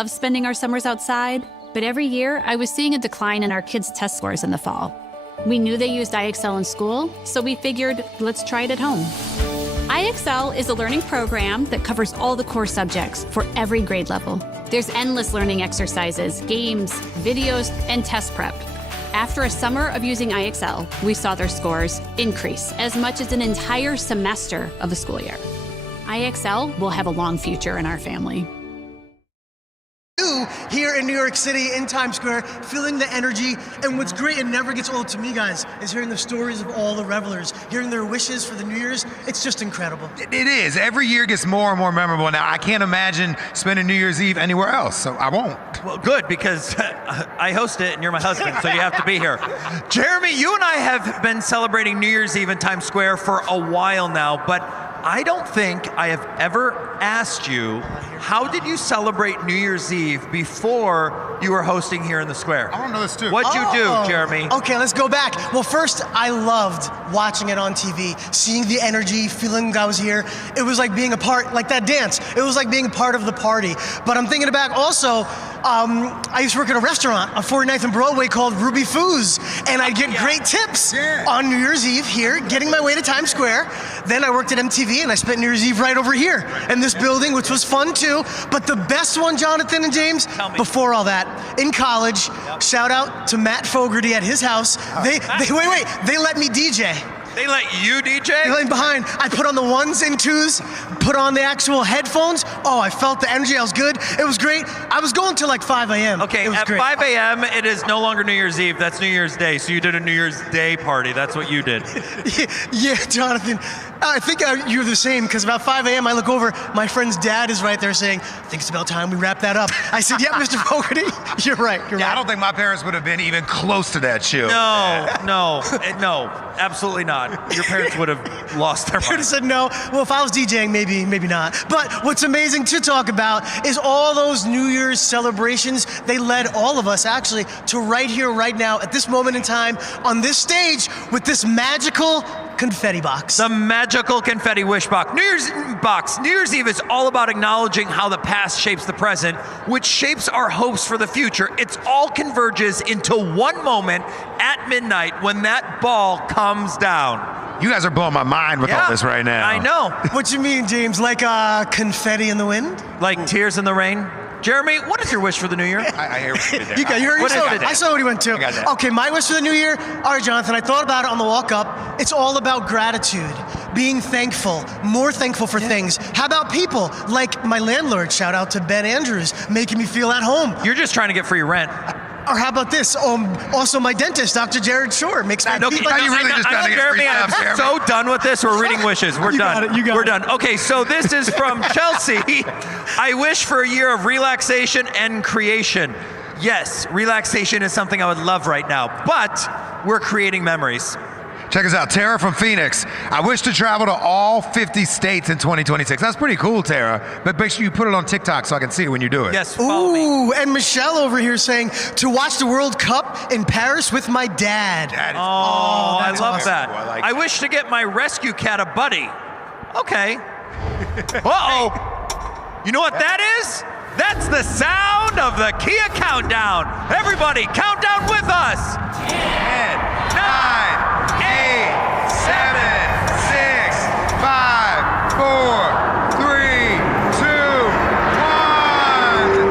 love spending our summers outside, but every year I was seeing a decline in our kids' test scores in the fall. We knew they used IXL in school, so we figured, let's try it at home. IXL is a learning program that covers all the core subjects for every grade level. There's endless learning exercises, games, videos, and test prep. After a summer of using IXL, we saw their scores increase as much as an entire semester of a school year. IXL will have a long future in our family. Here in New York City, in Times Square, feeling the energy. And what's great and never gets old to me, guys, is hearing the stories of all the revelers, hearing their wishes for the New Year's. It's just incredible. It is. Every year gets more and more memorable. Now, I can't imagine spending New Year's Eve anywhere else, so I won't. Well, good, because I host it and you're my husband, so you have to be here. Jeremy, you and I have been celebrating New Year's Eve in Times Square for a while now, but I don't think I have ever asked you, how did you celebrate New Year's Eve before you were hosting here in the square? I want to know this too. What'd you do, Jeremy? Okay, let's go back. Well, first, I loved watching it on TV, seeing the energy, feeling I was here. It was like being a part, like that dance. It was like being a part of the party. But I'm thinking back also, I used to work at a restaurant on 49th and Broadway called Ruby Foo's, and I'd get great tips on New Year's Eve here, getting my way to Times Square. Then I worked at MTV, and I spent New Year's Eve right over here in this building, which was fun too. But the best one, Jonathan and James, before all that, in college, shout out to Matt Fogarty at his house. They let me DJ. They let you DJ? They let me behind. I put on the ones and twos, put on the actual headphones. Oh, I felt the energy. I was good. It was great. I was going till like 5 a.m. Okay, at 5 a.m., it is no longer New Year's Eve. That's New Year's Day. So you did a New Year's Day party. That's what you did. Yeah, Jonathan. I think you're the same, because about 5 a.m. I look over, my friend's dad is right there saying, I think it's about time we wrap that up. I said, yeah, Mr. Fogarty, you're right. You're right. I don't think my parents would have been even close to that show. No, absolutely not. Your parents would have lost their mind. Would have said no. Well, if I was DJing, maybe not. But what's amazing to talk about is all those New Year's celebrations. They led all of us, actually, to right here, right now, at this moment in time, on this stage, with this magical confetti box. The magical confetti wish box. New Year's Eve is all about acknowledging how the past shapes the present, which shapes our hopes for the future. It all converges into one moment at midnight when that ball comes down. You guys are blowing my mind with all this right now. I know. What you mean, James? Like confetti in the wind? Like tears in the rain? Jeremy, what is your wish for the new year? I hear what you did there. I saw what he went to. Okay, my wish for the new year. All right, Jonathan, I thought about it on the walk up. It's all about gratitude, being thankful, more thankful for things. How about people like my landlord? Shout out to Ben Andrews, making me feel at home. You're just trying to get free rent. Or how about this? Also, my dentist, Dr. Jared Shore, makes my teeth like... Jeremy, I'm so done with this. We're reading wishes. We're done. We're done. Okay, so this is from Chelsea. I wish for a year of relaxation and creation. Yes, relaxation is something I would love right now, but we're creating memories. Check us out, Tara from Phoenix. I wish to travel to all 50 states in 2026. That's pretty cool, Tara. But make sure you put it on TikTok so I can see it when you do it. Yes, follow me. And Michelle over here saying, to watch the World Cup in Paris with my dad. I love that. Cool. I wish to get my rescue cat a buddy. Okay. Uh-oh. You know what that is? That's the sound of the Kia Countdown. Everybody, count down with us. 10, 9, 8, 7, 6, 5, 4, 3, 2, 1.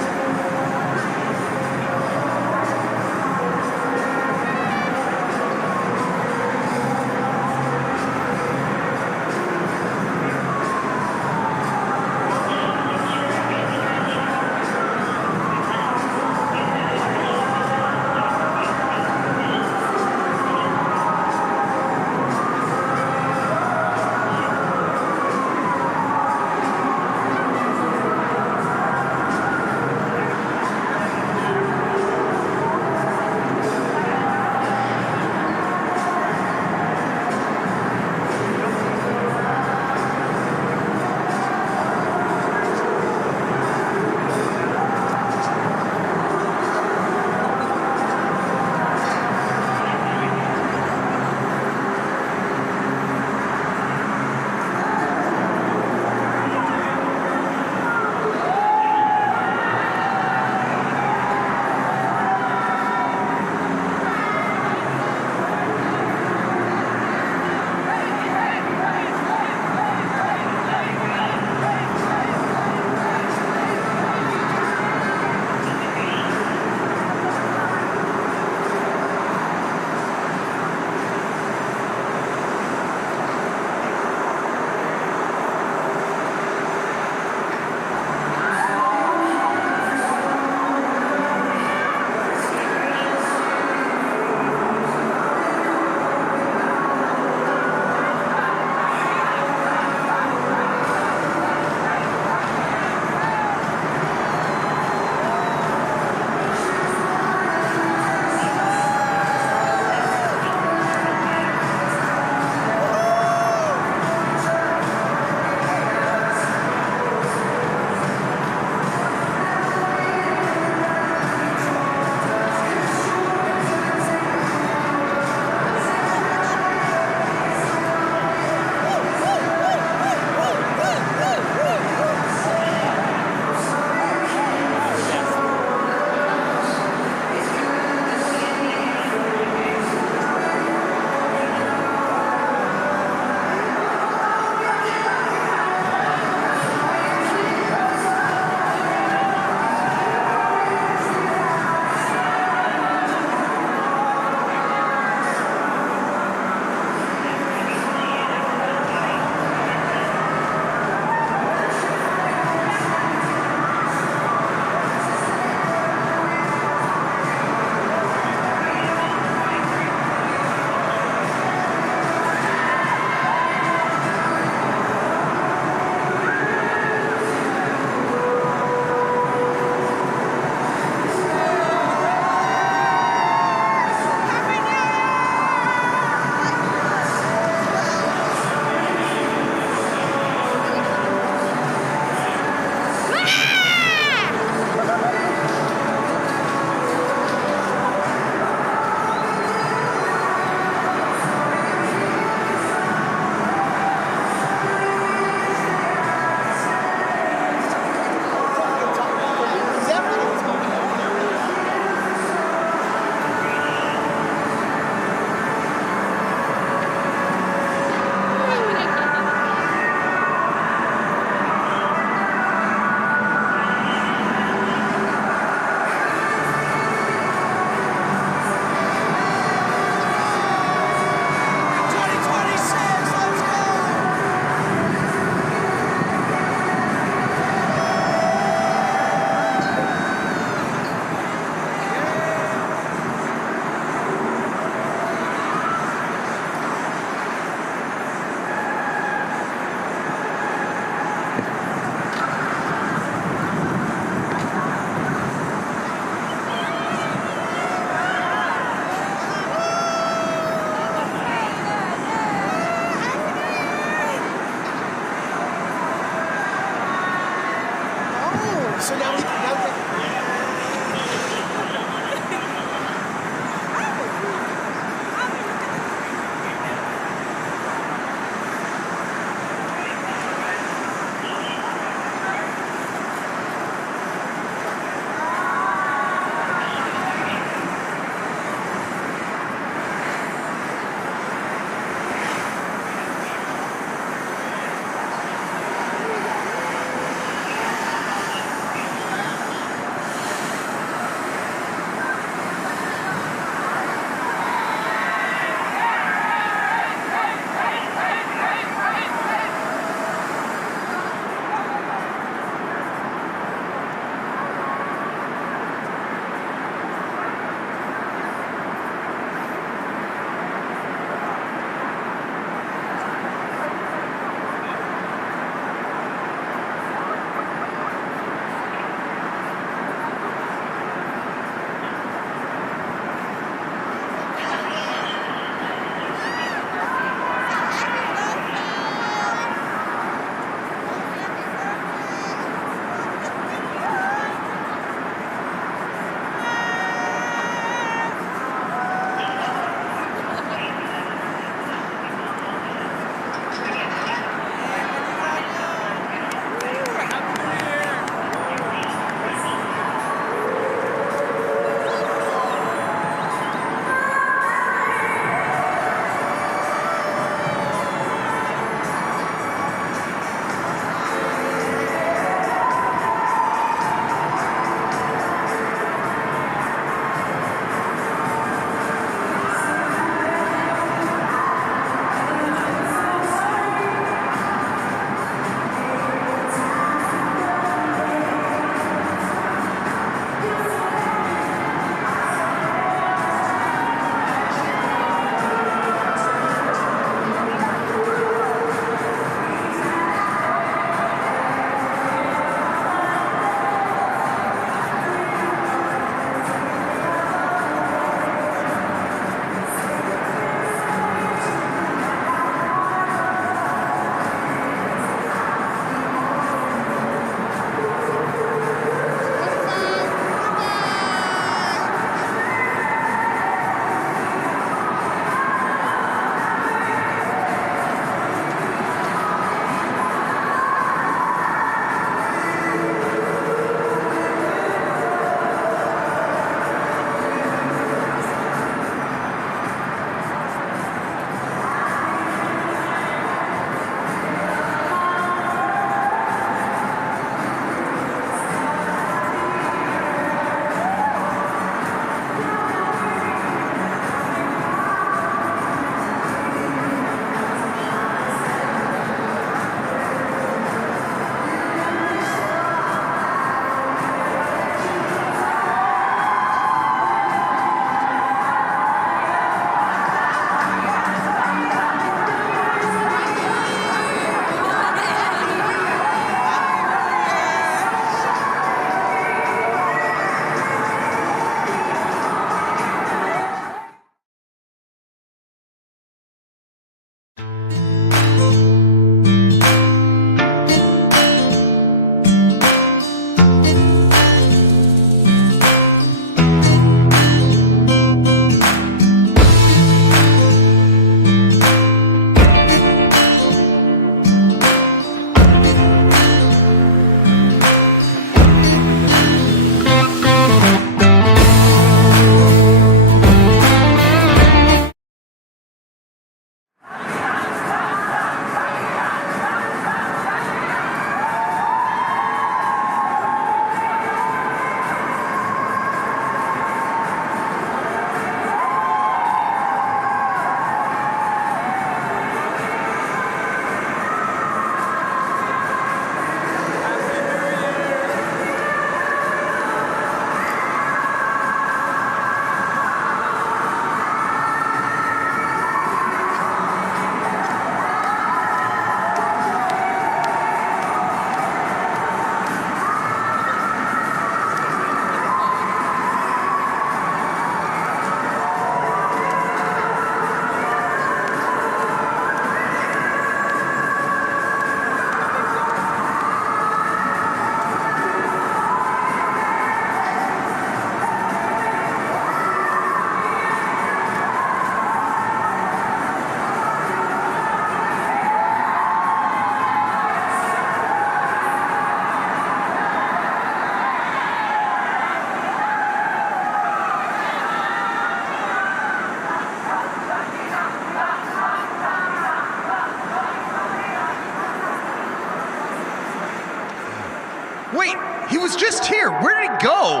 Wait, he was just here. Where did he go?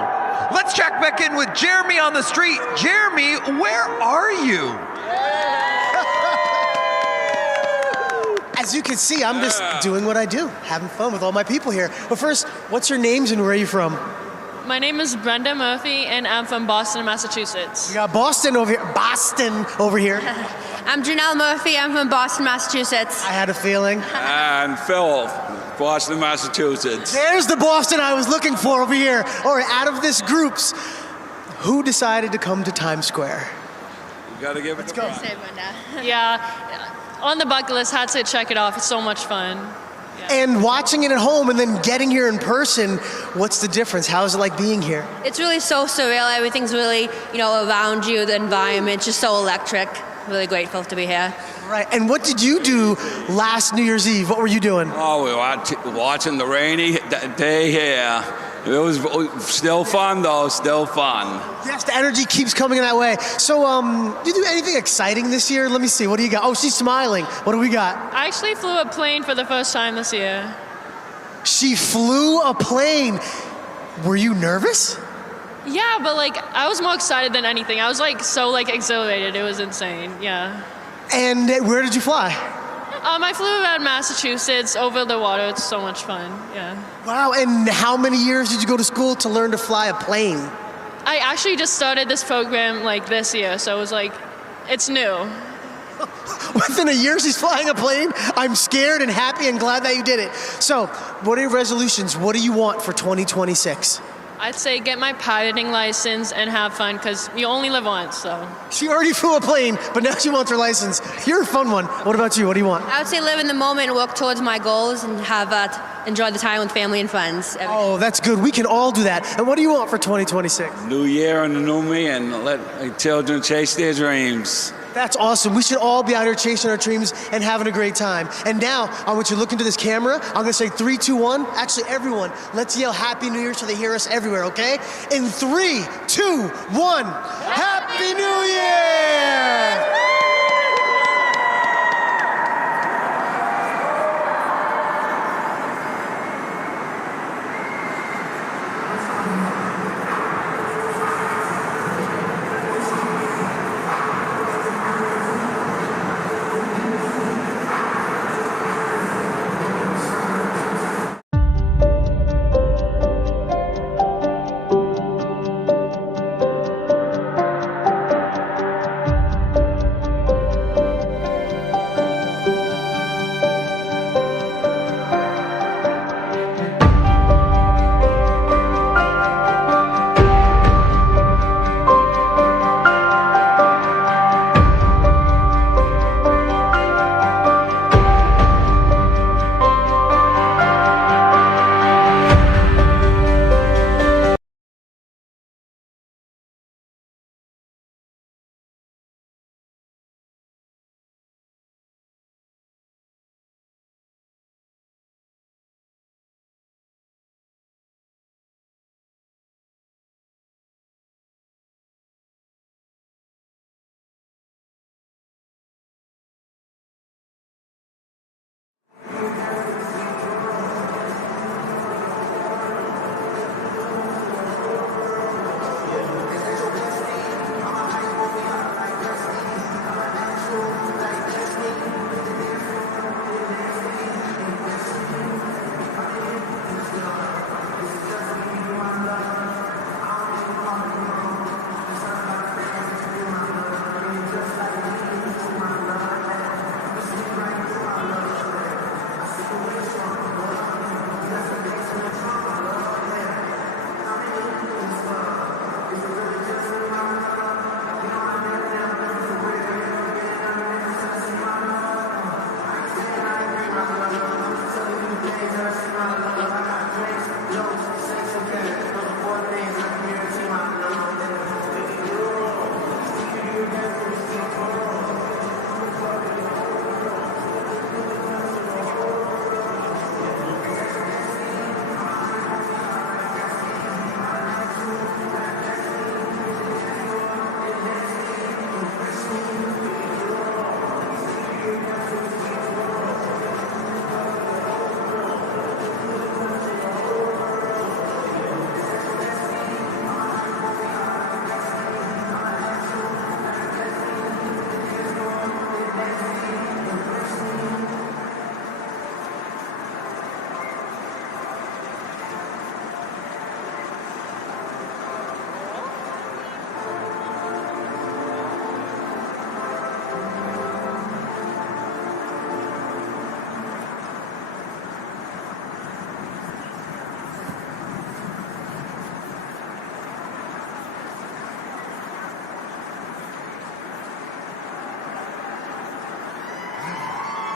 Let's check back in with Jeremy on the street. Jeremy, where are you? As you can see, I'm just doing what I do, having fun with all my people here. But first, what's your names and where are you from? My name is Brenda Murphy, and I'm from Boston, Massachusetts. We got Boston over here. I'm Janelle Murphy. I'm from Boston, Massachusetts. I had a feeling. And Phil, Boston, Massachusetts. There's the Boston I was looking for over here. All right, out of this groups, who decided to come to Times Square? You gotta give it. Let's go. Yeah, on the bucket list, had to check it off. It's so much fun. And watching it at home and then getting here in person, what's the difference? How is it like being here? It's really so surreal. Everything's really, around you. The environment's just so electric. Really grateful to be here. Right. And what did you do last New Year's Eve? What were you doing? Oh, we were watching the rainy day here. It was still fun, though. Still fun. Yes, the energy keeps coming that way. So, did you do anything exciting this year? Let me see. What do you got? Oh, she's smiling. What do we got? I actually flew a plane for the first time this year. She flew a plane. Were you nervous? Yeah, but I was more excited than anything. I was so exhilarated. It was insane. Yeah. And where did you fly? I flew around Massachusetts over the water. It's so much fun. Yeah. Wow. And how many years did you go to school to learn to fly a plane? I actually just started this program this year, so it was it's new. Within a year, she's flying a plane. I'm scared and happy and glad that you did it. So, what are your resolutions? What do you want for 2026? I'd say get my piloting license and have fun because you only live once, so. She already flew a plane, but now she wants her license. You're a fun one. What about you? What do you want? I would say live in the moment and work towards my goals and have enjoy the time with family and friends. Oh, that's good. We can all do that. And what do you want for 2026? New year and a new me, and let children chase their dreams. That's awesome. We should all be out here chasing our dreams and having a great time. And now, I want you to look into this camera. I'm going to say 3, 2, 1. Actually, everyone, let's yell Happy New Year so they hear us everywhere, okay? In 3, 2, 1. Happy New Year!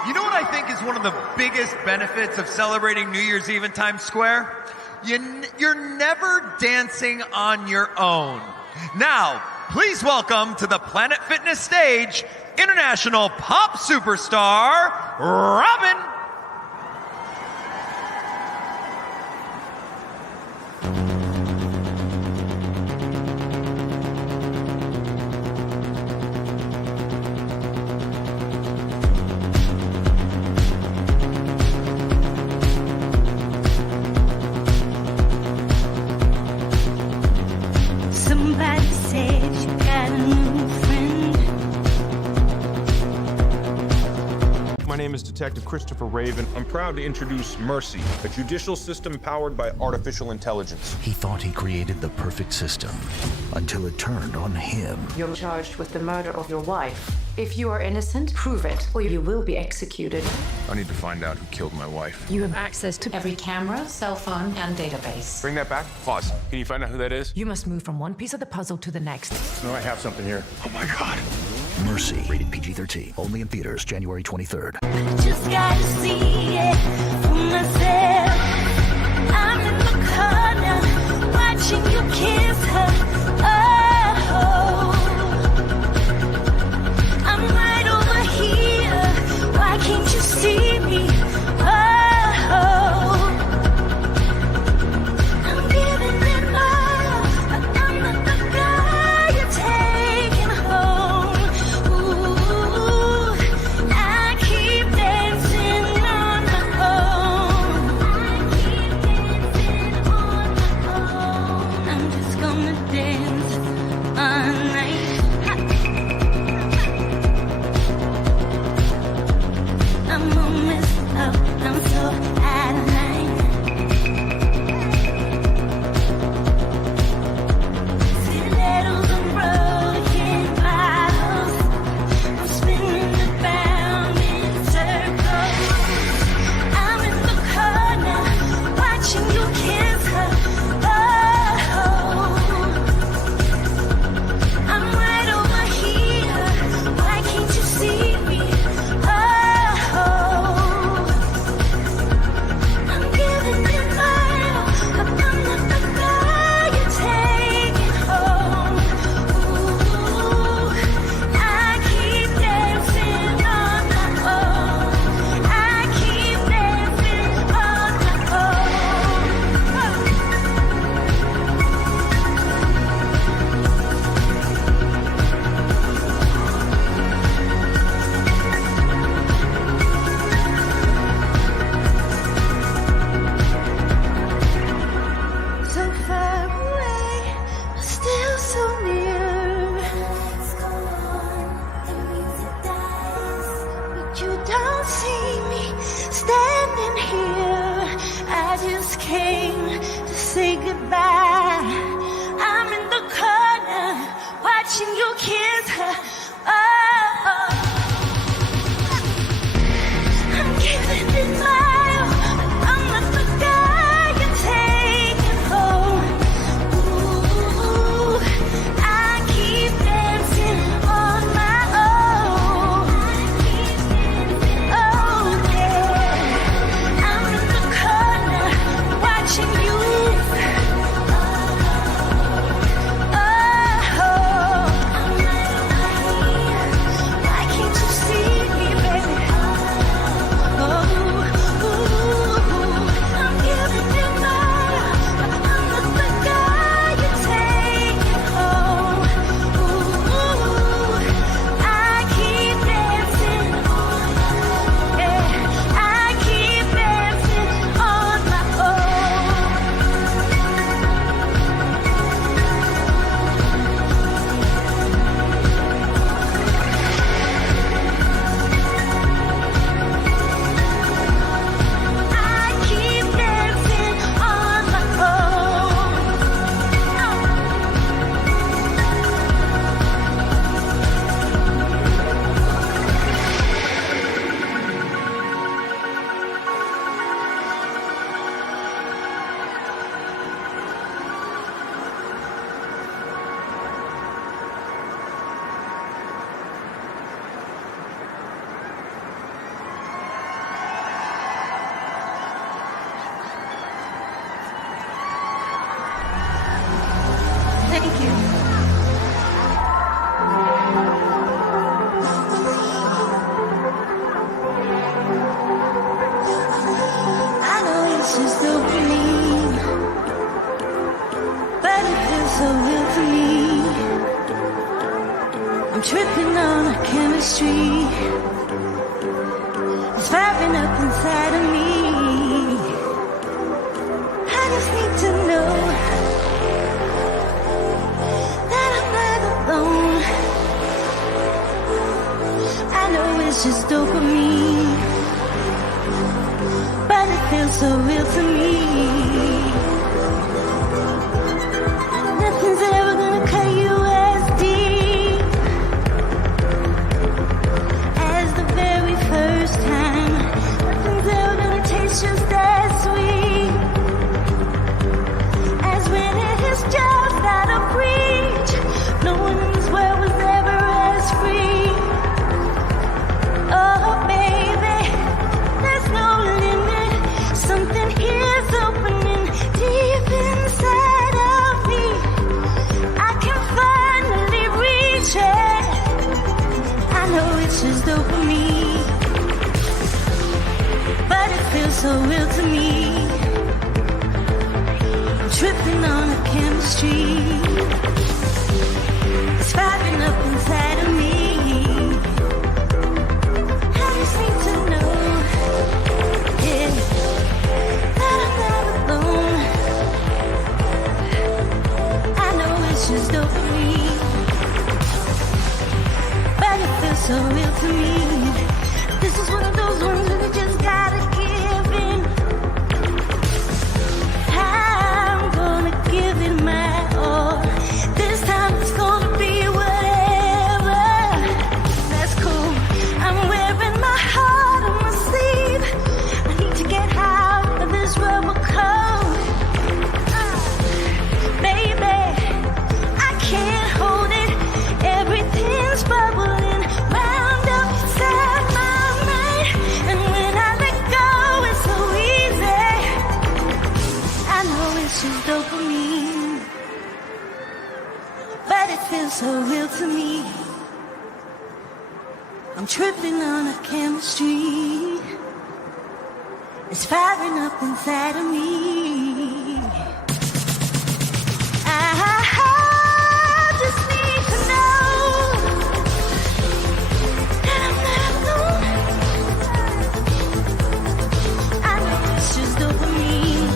You know what I think is one of the biggest benefits of celebrating New Year's Eve in Times Square? You're never dancing on your own. Now, please welcome to the Planet Fitness stage, international pop superstar, Robin. Somebody said you got a new friend. My name is Detective Christopher Raven. I'm proud to introduce Mercy, a judicial system powered by artificial intelligence. He thought he created the perfect system until it turned on him. You're charged with the murder of your wife. If you are innocent, prove it, or you will be executed. I need to find out who killed my wife. You have access to every camera, cell phone, and database. Bring that back. Pause. Can you find out who that is? You must move from one piece of the puzzle to the next. No, I have something here. Oh my God. Mercy, rated PG-13, only in theaters January 23rd. Just gotta see it for myself. I'm in the corner, watching you kiss her. Oh, I'm right over here. Why can't you see me? Oh, I'm giving it all, but I'm not the guy you're taking home. Ooh, I keep dancing on my own. I'm just gonna dance all night. I'm all messed up, I'm so out of line. Stilettos and broken bottles, I'm spinning around in circles. I'm in the corner, watching you kiss her. Oh, I'm right over here. Why can't you see me? Oh, I'm giving it my all, but I'm not the guy you're taking home. Ooh, I keep dancing on my own. I keep dancing on my So far away, but still so near. Lights go on, the music dies, but you don't see me standing here. I just came to say goodbye. I'm in the corner, watching you kiss her. Oh, I'm giving it my all, but I'm not the guy you're taking home. Ooh, I keep dancing on my own. Oh yeah, I'm in the corner, watching you. Oh, I'm right I'm tripping on a chemistry. It's firing up inside of me. I just need to know that I'm not alone. I know it's just dopamine, but it feels so real to me. Nothing's ever gonna cut you as deep as the very first time. Nothing's ever gonna taste just as sweet as when it is just out of reach. No one in this world was ever as free. Oh baby, there's no limit. Something here's opening deep inside of me. I can finally reach it. I know it's just dopamine, but it feels so real to me. I'm tripping on a chemistry. It's firing up inside of me. I just need to know, yeah, that I'm not alone. I know it's just dopamine, but it feels so real to me. This is one of those ones that you just gotta give in. I'm gonna give it my all. This time it's gonna be whatever. That's cool. I'm wearing my heart on my sleeve. I need to get out of this rubber coat. Baby, I can't hold it. Everything's bubbling round up inside my mind. And when I let go, it's so easy. I know it's just dopamine, but it feels so real to me. I'm tripping on a chemistry. It's firing up inside of me. I just need to know that I'm not alone. I know it's just dopamine,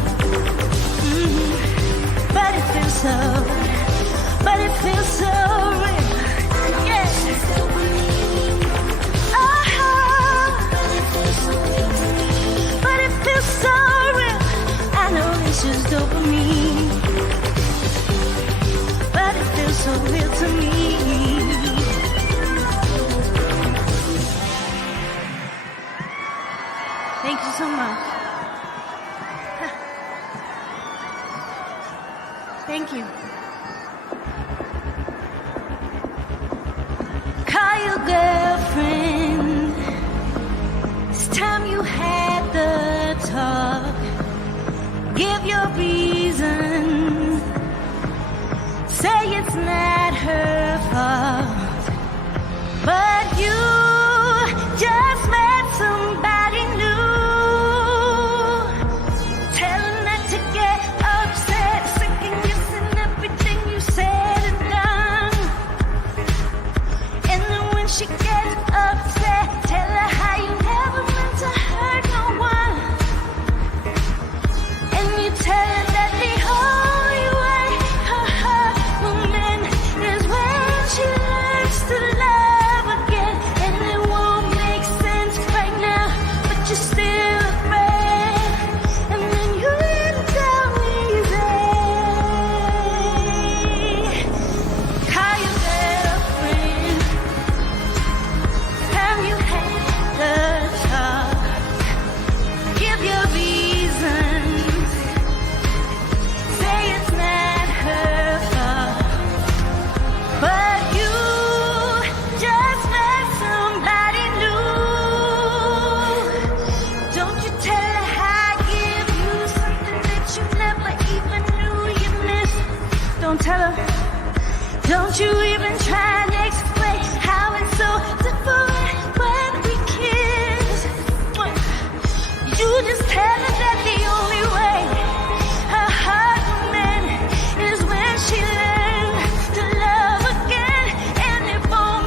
but it feels so real. Yeah. But it feels so real. I know it's just dopamine, but it feels so real to me. Thank you so much. Thank you. Call your girlfriend. It's time you had the talk. Give your reason. Say it's not her fault, but you just met somebody new. Tell her not to get upset. Second guessing everything you said and done. And then when she gets upset, tell her how you never meant to hurt no one. And you tell her that the only way her heart will mend is when she learns to love again. And it won't make sense right now, but you're still a friend. And then you let it down easy. Call your girlfriend. Time you had the talk. Give your reasons. Say it's not her fault, but you just met somebody new. Don't you tell her how I give you something that you never even knew you missed. Don't tell her. Don't you even try and explain how it's so different when we kiss. You just tell her that the only way her heart will mend is when she learns to love again. And it won't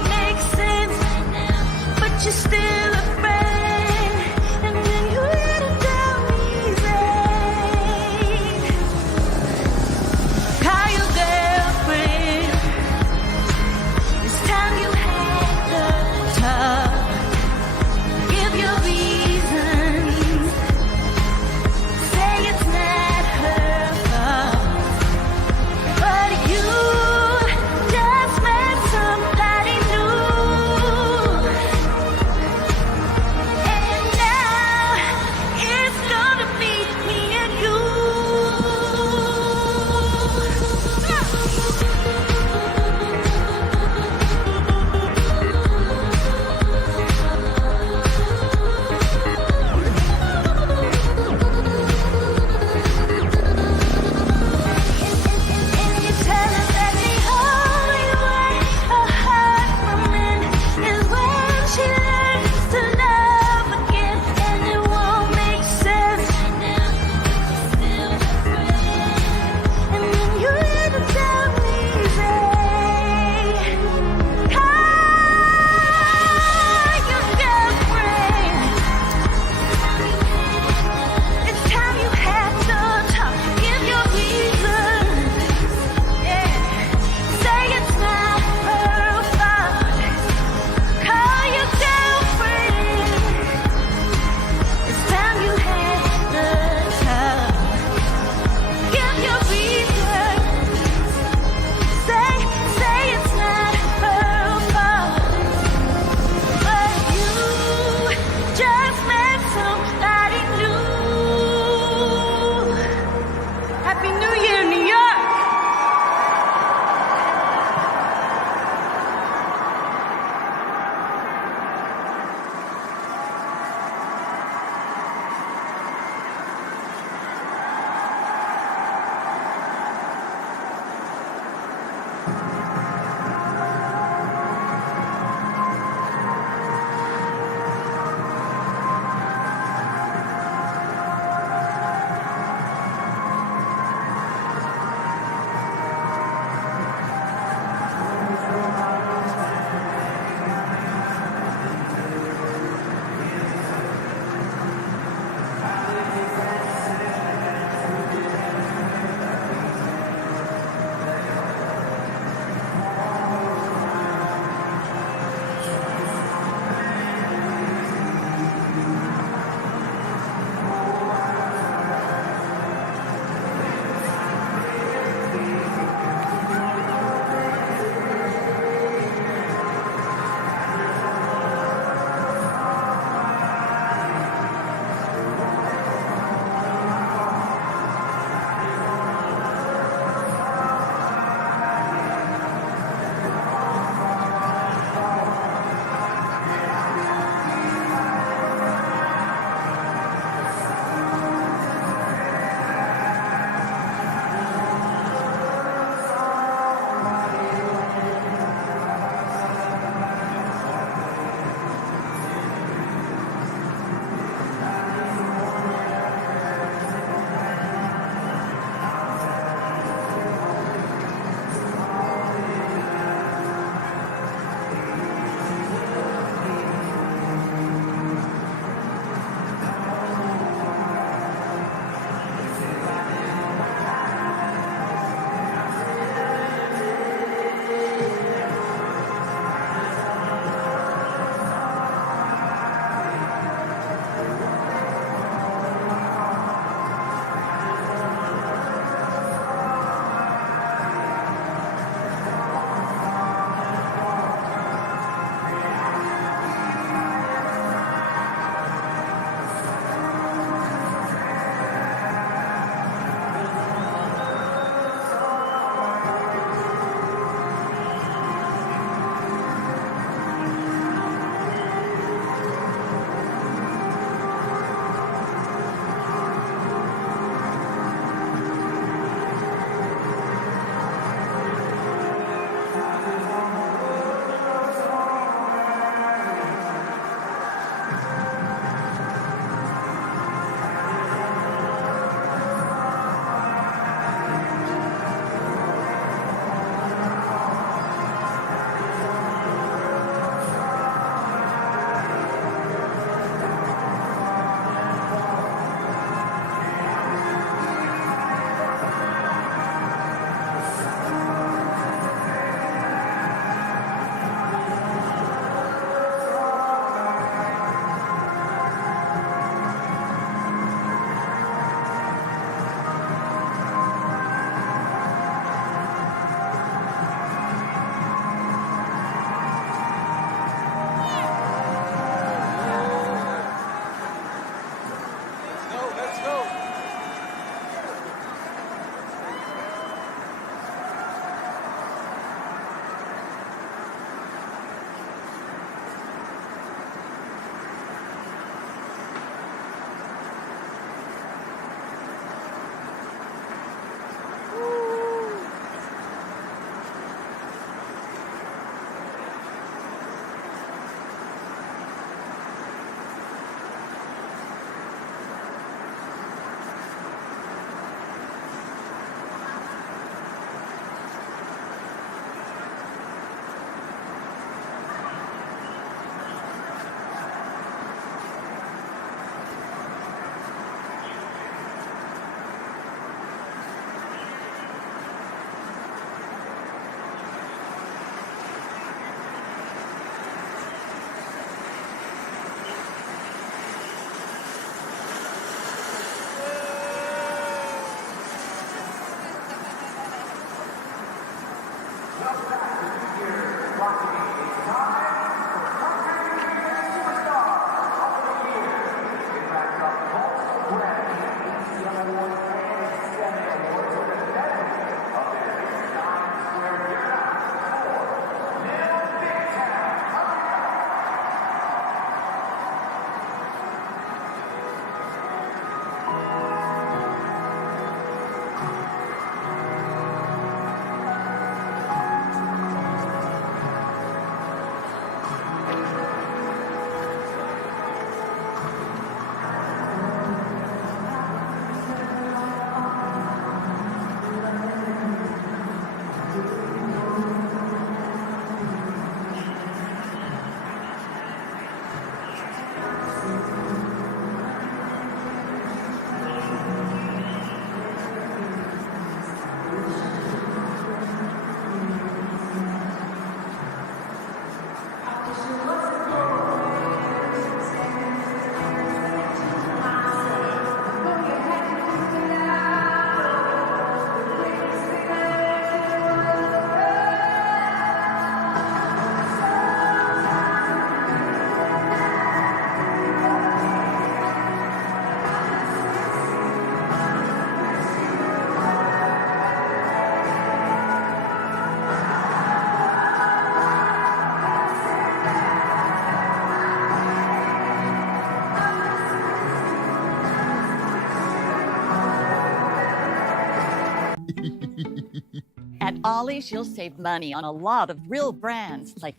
Ollie's, you'll save money on a lot of real brands like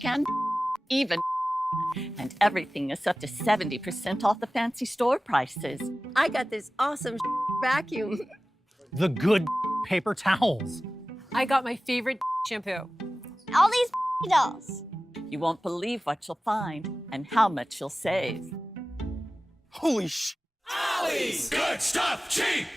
can even, and everything is up to 70% off the fancy store prices. I got this awesome vacuum. The good paper towels. I got my favorite shampoo. All these dolls. You won't believe what you'll find and how much you'll save. Holy sh! Ollie's! Good stuff, cheap!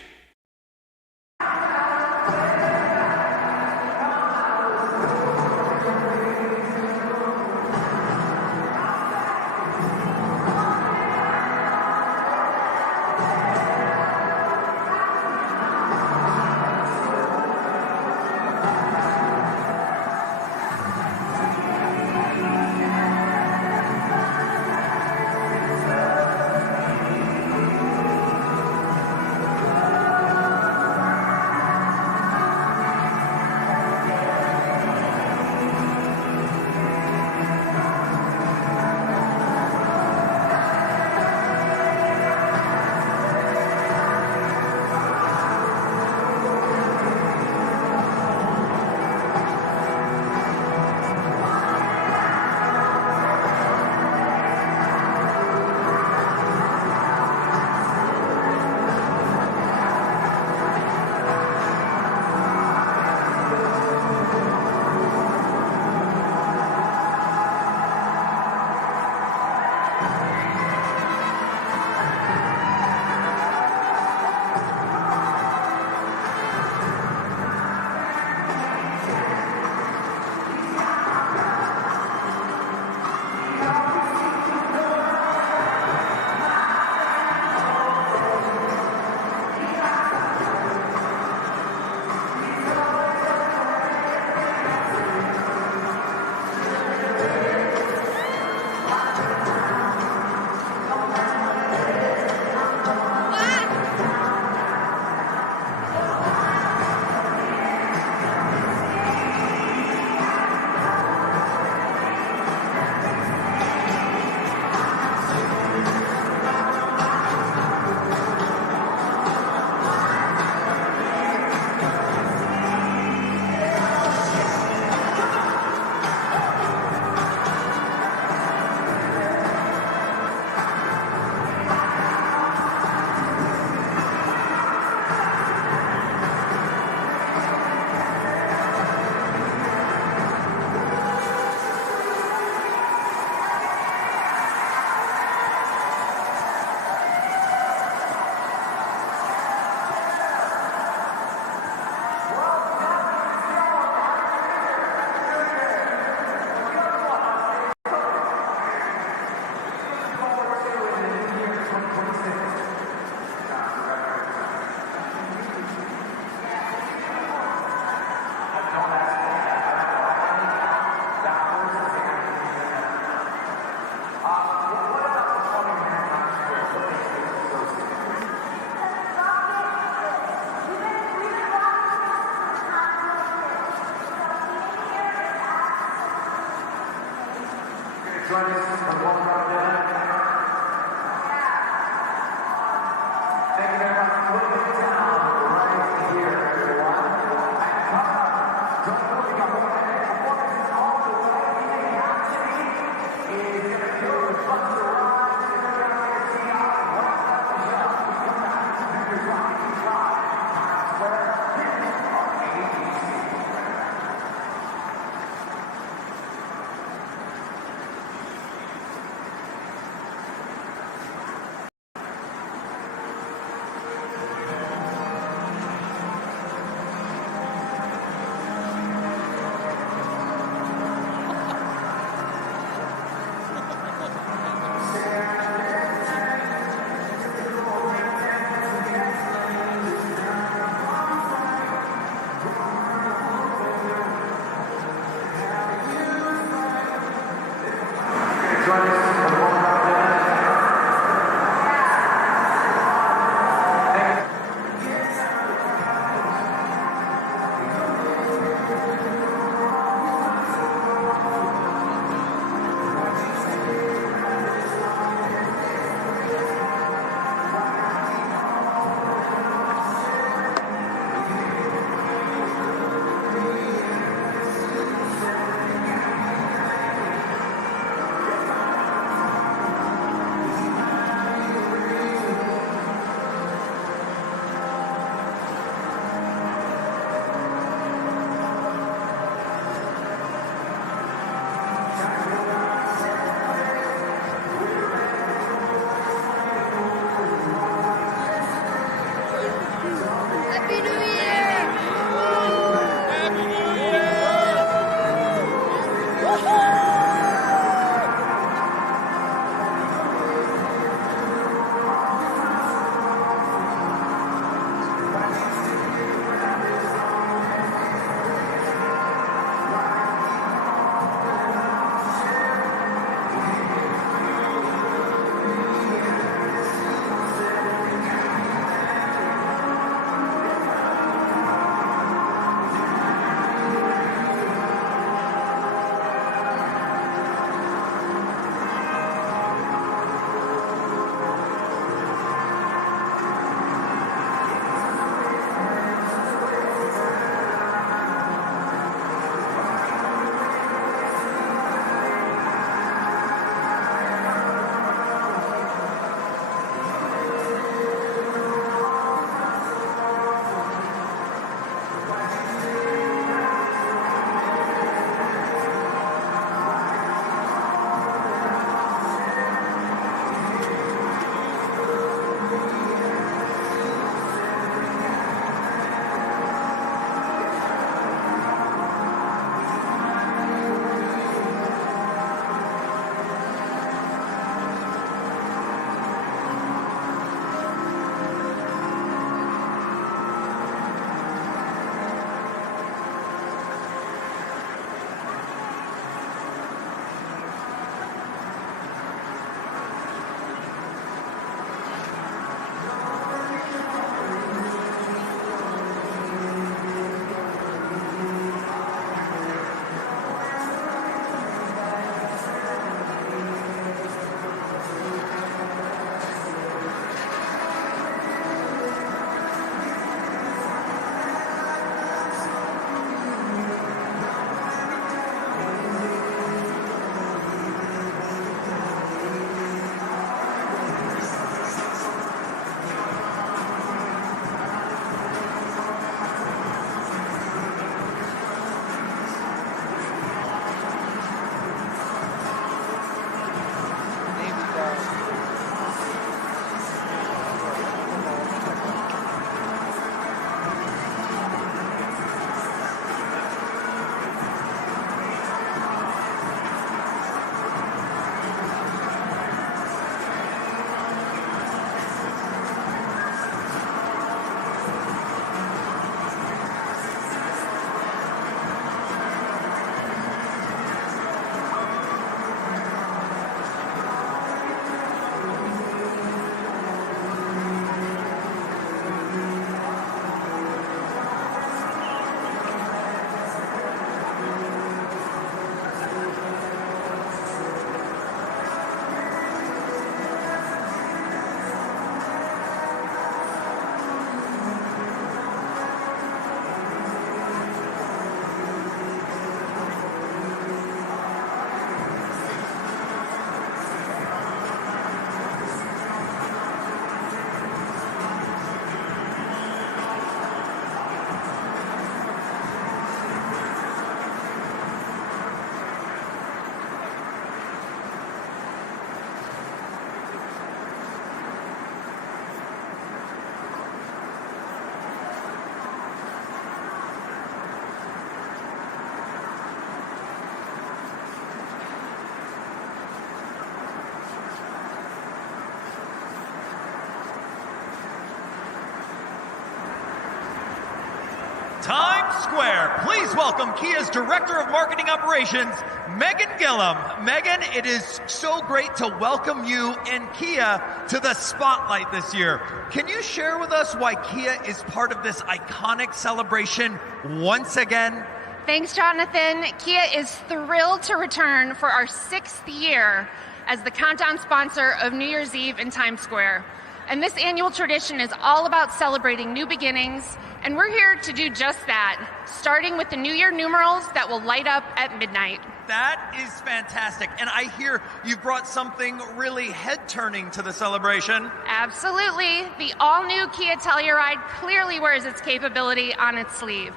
Square, please welcome Kia's Director of Marketing Operations, Megan Gillum. Megan, it is so great to welcome you and Kia to the spotlight this year. Can you share with us why Kia is part of this iconic celebration once again? Thanks, Jonathan. Kia is thrilled to return for our 6th year as the countdown sponsor of New Year's Eve in Times Square. And this annual tradition is all about celebrating new beginnings, and we're here to do just that, starting with the New Year numerals that will light up at midnight. That is fantastic. And I hear you brought something really head-turning to the celebration. Absolutely. The all-new Kia Telluride clearly wears its capability on its sleeve.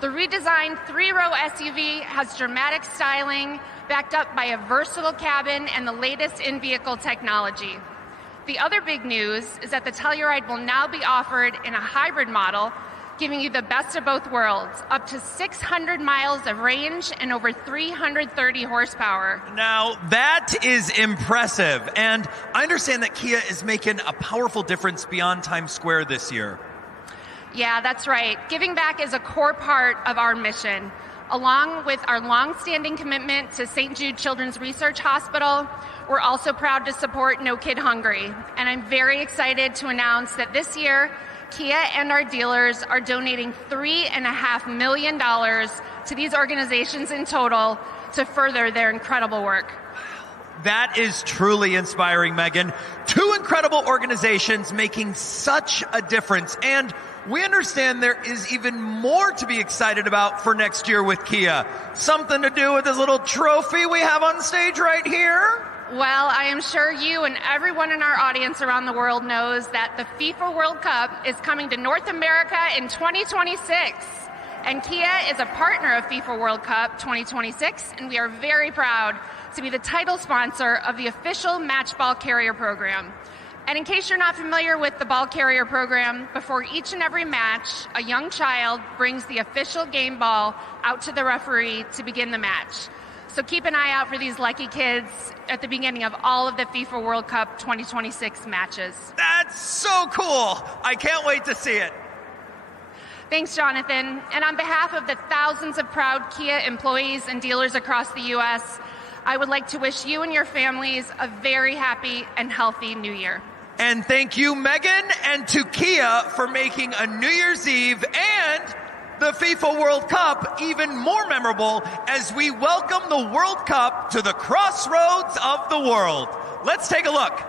The redesigned 3-row SUV has dramatic styling, backed up by a versatile cabin and the latest in-vehicle technology. The other big news is that the Telluride will now be offered in a hybrid model, giving you the best of both worlds, up to 600 miles of range and over 330 horsepower. Now, that is impressive. And I understand that Kia is making a powerful difference beyond Times Square this year. Yeah, that's right. Giving back is a core part of our mission. Along with our long-standing commitment to St. Jude Children's Research Hospital, we're also proud to support No Kid Hungry. And I'm very excited to announce that this year, Kia and our dealers are donating $3.5 million to these organizations in total to further their incredible work. That is truly inspiring, Megan. 2 incredible organizations making such a difference. And we understand there is even more to be excited about for next year with Kia. Something to do with this little trophy we have on stage right here? Well, I am sure you and everyone in our audience around the world knows that the FIFA World Cup is coming to North America in 2026. And Kia is a partner of FIFA World Cup 2026, and we are very proud to be the title sponsor of the official match ball carrier program. And in case you're not familiar with the ball carrier program, before each and every match, a young child brings the official game ball out to the referee to begin the match. So keep an eye out for these lucky kids at the beginning of all of the FIFA World Cup 2026 matches. That's so cool. I can't wait to see it. Thanks, Jonathan. And on behalf of the thousands of proud Kia employees and dealers across the U.S., I would like to wish you and your families a very happy and healthy New Year. And thank you, Megan, and to Kia for making a New Year's Eve and the FIFA World Cup even more memorable as we welcome the World Cup to the crossroads of the world. Let's take a look.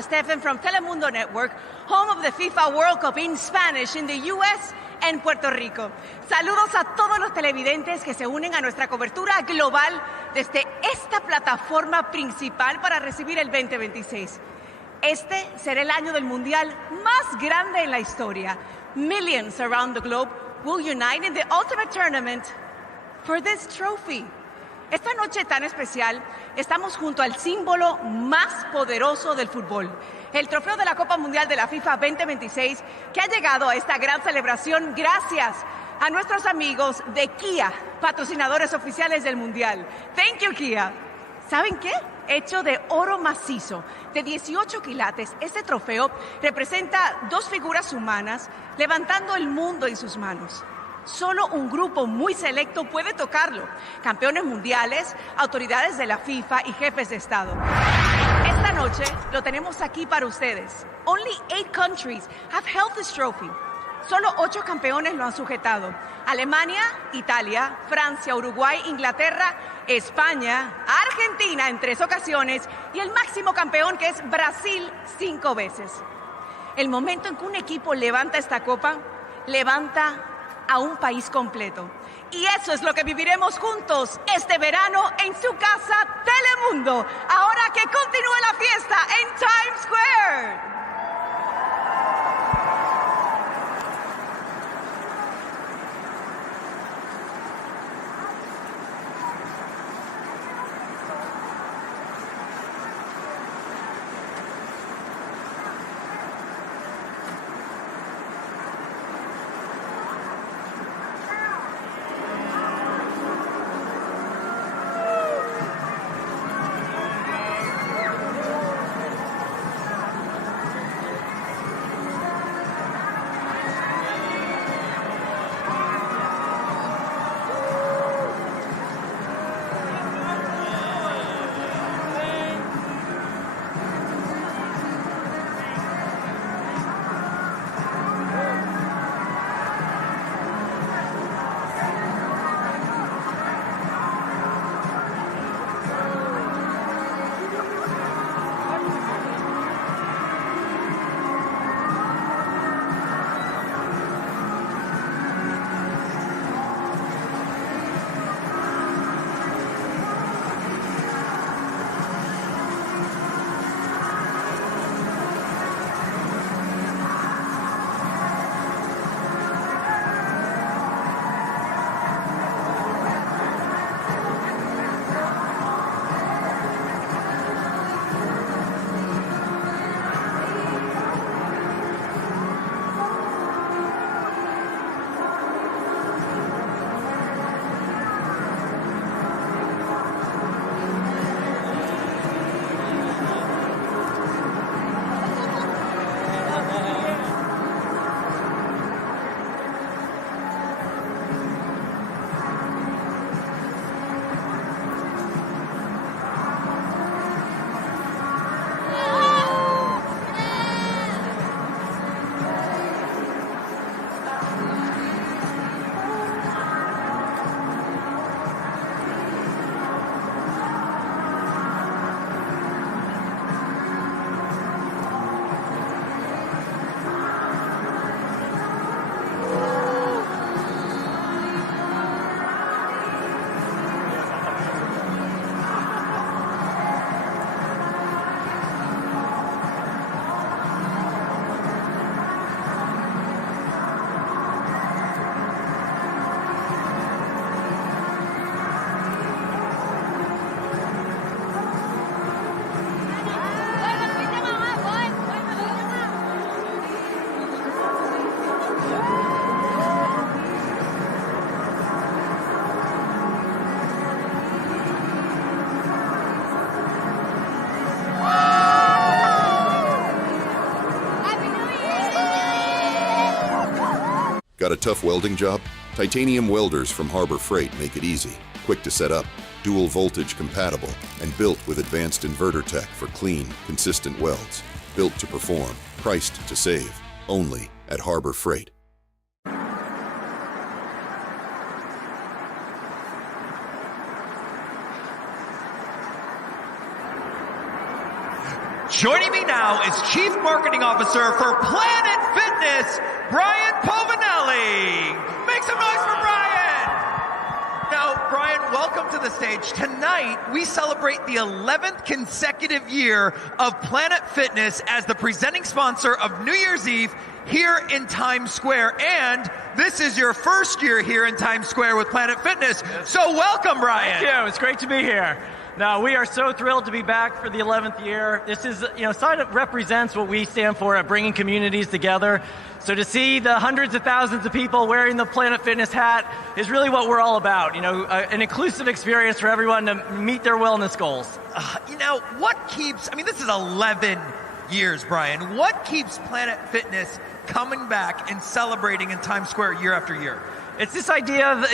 Stephen from Telemundo Network, home of the FIFA World Cup in Spanish in the U.S. and Puerto Rico. Saludos a todos los televidentes que se unen a nuestra cobertura global desde esta plataforma principal para recibir el 2026. Este será el año del Mundial más grande en la historia. Millions around the globe will unite in the ultimate tournament for this trophy. Esta noche tan especial, estamos junto al símbolo más poderoso del fútbol, el trofeo de la Copa Mundial de la FIFA 2026, que ha llegado a esta gran celebración gracias a nuestros amigos de Kia, patrocinadores oficiales del Mundial. Thank you, Kia. ¿Saben qué? Hecho de oro macizo, de 18 quilates, este trofeo representa 2 figuras humanas levantando el mundo en sus manos. Solo un grupo muy selecto puede tocarlo. Campeones mundiales, autoridades de la FIFA y jefes de Estado. Esta noche lo tenemos aquí para ustedes. Only 8 countries have held this trophy. Solo 8 campeones lo han sujetado. Alemania, Italia, Francia, Uruguay, Inglaterra, España, Argentina en 3 ocasiones y el máximo campeón que es Brasil 5 veces. El momento en que un equipo levanta esta copa, levanta a un país completo. Y eso es lo que viviremos juntos este verano en su casa Telemundo. Ahora que continúe la fiesta en Times Square. Got a tough welding job? Titanium welders from Harbor Freight make it easy, quick to set up, dual voltage compatible, and built with advanced inverter tech for clean, consistent welds. Built to perform, priced to save. Only at Harbor Freight. Joining me now is Chief Marketing Officer for Planet Fitness, Brian Povinelli. Make some noise for Brian. Now, Brian, welcome to the stage. Tonight, we celebrate the 11th consecutive year of Planet Fitness as the presenting sponsor of New Year's Eve here in Times Square. And this is your first year here in Times Square with Planet Fitness. So welcome, Brian. Thank you. It's great to be here. Now, we are so thrilled to be back for the 11th year. This is, sort of represents what we stand for at bringing communities together. So to see the hundreds of thousands of people wearing the Planet Fitness hat is really what we're all about. An inclusive experience for everyone to meet their wellness goals. What keeps, this is 11 years, Brian. What keeps Planet Fitness coming back and celebrating in Times Square year after year? It's this idea that,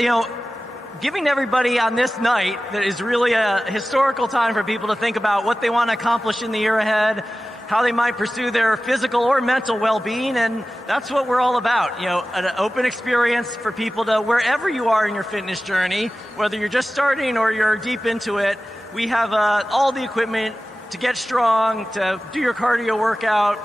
giving everybody on this night that is really a historical time for people to think about what they want to accomplish in the year ahead, how they might pursue their physical or mental well-being, and that's what we're all about. You know, an open experience for people to, wherever you are in your fitness journey, whether you're just starting or you're deep into it, we have all the equipment to get strong, to do your cardio workout,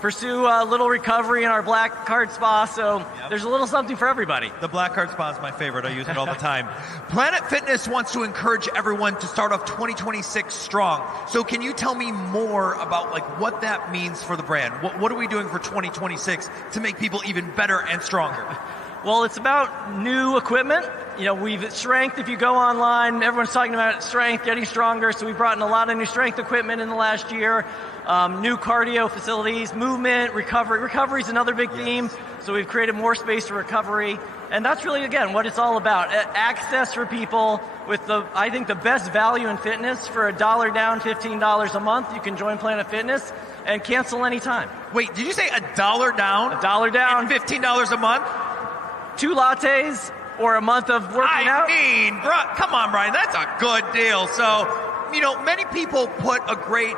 pursue a little recovery in our Black Card Spa, so there's a little something for everybody. The Black Card Spa is my favorite. I use it all the time. Planet Fitness wants to encourage everyone to start off 2026 strong. So can you tell me more about like what that means for the brand? What are we doing for 2026 to make people even better and stronger? Well, it's about new equipment. You know, we've strength. If you go online, everyone's talking about strength, getting stronger. So we brought in a lot of new strength equipment in the last year. New cardio facilities, movement, recovery. Recovery is another big theme. So we've created more space for recovery. And that's really, again, what it's all about. Access for people with I think the best value in fitness. For $1 down, $15 a month, you can join Planet Fitness and cancel anytime. Wait, did you say $1 down? $1 down. And $15 a month? 2 lattes or a month of working out? I mean, come on, Brian, that's a good deal. So, you know, many people put a great,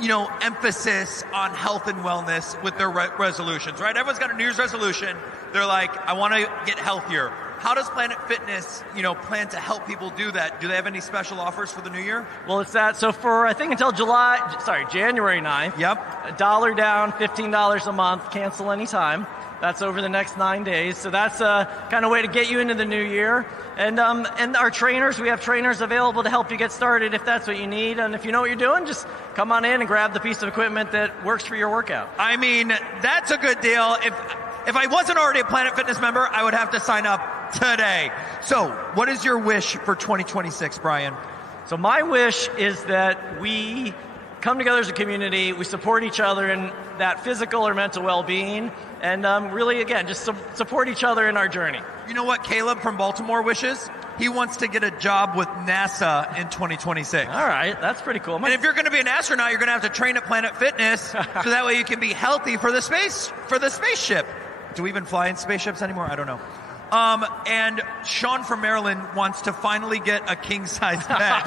you know, emphasis on health and wellness with their resolutions, right? Everyone's got a New Year's resolution. They're like, I want to get healthier. How does Planet Fitness, you know, plan to help people do that? Do they have any special offers for the new year? Well, it's that. So for, I think until January 9th. Yep. $1 down, $15 a month, cancel anytime. That's over the next 9 days. So that's a kind of way to get you into the new year. And our trainers, we have trainers available to help you get started if that's what you need. And if you know what you're doing, just come on in and grab the piece of equipment that works for your workout. I mean, that's a good deal. If I wasn't already a Planet Fitness member, I would have to sign up today. So what is your wish for 2026, Brian? So my wish is that we come together as a community, we support each other in that physical or mental well-being, and really, again, just support each other in our journey. You know what Caleb from Baltimore wishes? He wants to get a job with NASA in 2026. All right, that's pretty cool. And if you're going to be an astronaut, you're going to have to train at Planet Fitness, so that way you can be healthy for the spaceship. Do we even fly in spaceships anymore? I don't know. And Sean from Maryland wants to finally get a king-size bed.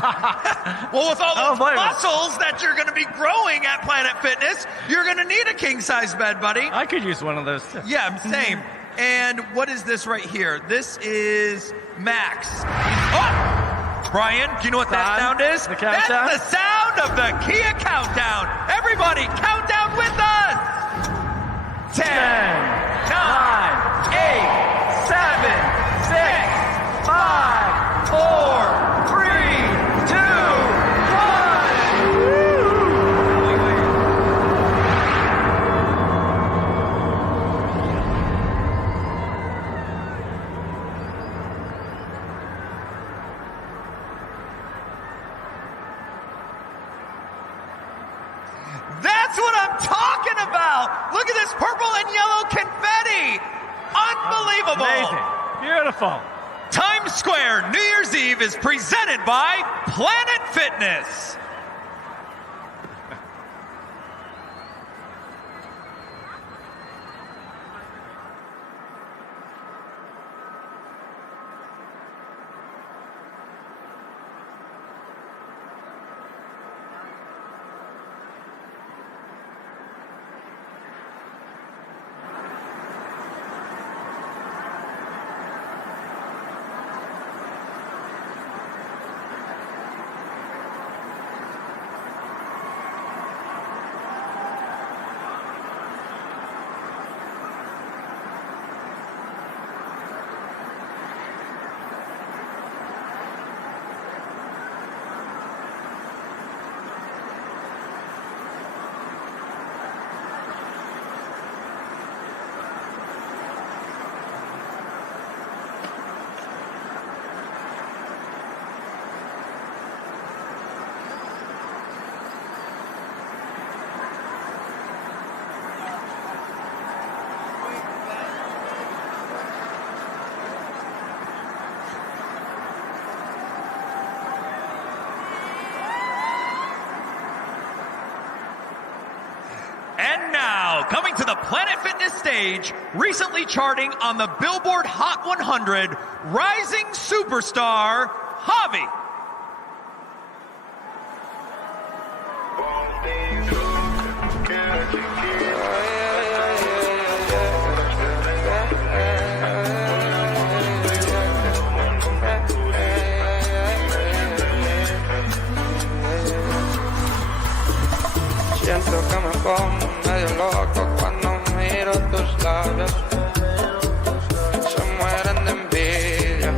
Well, with all those muscles that you're going to be growing at Planet Fitness, you're going to need a king-size bed, buddy. I could use one of those too. Yeah, same. And what is this right here? This is Max. Oh! Brian, do you know what that sound is? The countdown? That's the sound of the Kia countdown. Everybody, count down with us. 10, 9, 8, 7, 6, 5, 4, 3, 2, 1. That's what I'm talking about. Look at this purple and yellow confetti. Unbelievable. Amazing. Beautiful. Times Square New Year's Eve is presented by Planet Fitness. the Planet Fitness stage, recently charting on the Billboard Hot 100, rising superstar, Javi. Siento que me pongo medio loco cuando miro tus labios. Se mueren de envidia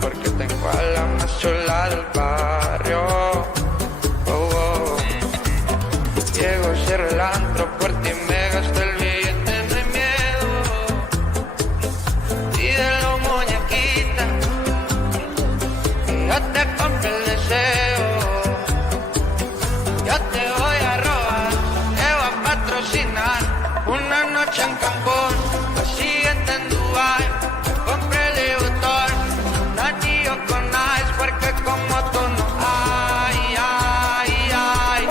porque tengo a la más chula del barrio. Oh, oh. Llego, cierro el antro, puerta y me gasto el billete, no hay miedo. Pídelo, muñequita, que yo te compro el deseo. Yo te voy a robar, te voy a patrocinar. Una noche en Cancún, la siguiente en Dubai. Me compré el botón, un anillo con ice, porque como tú no hay, ay, ay.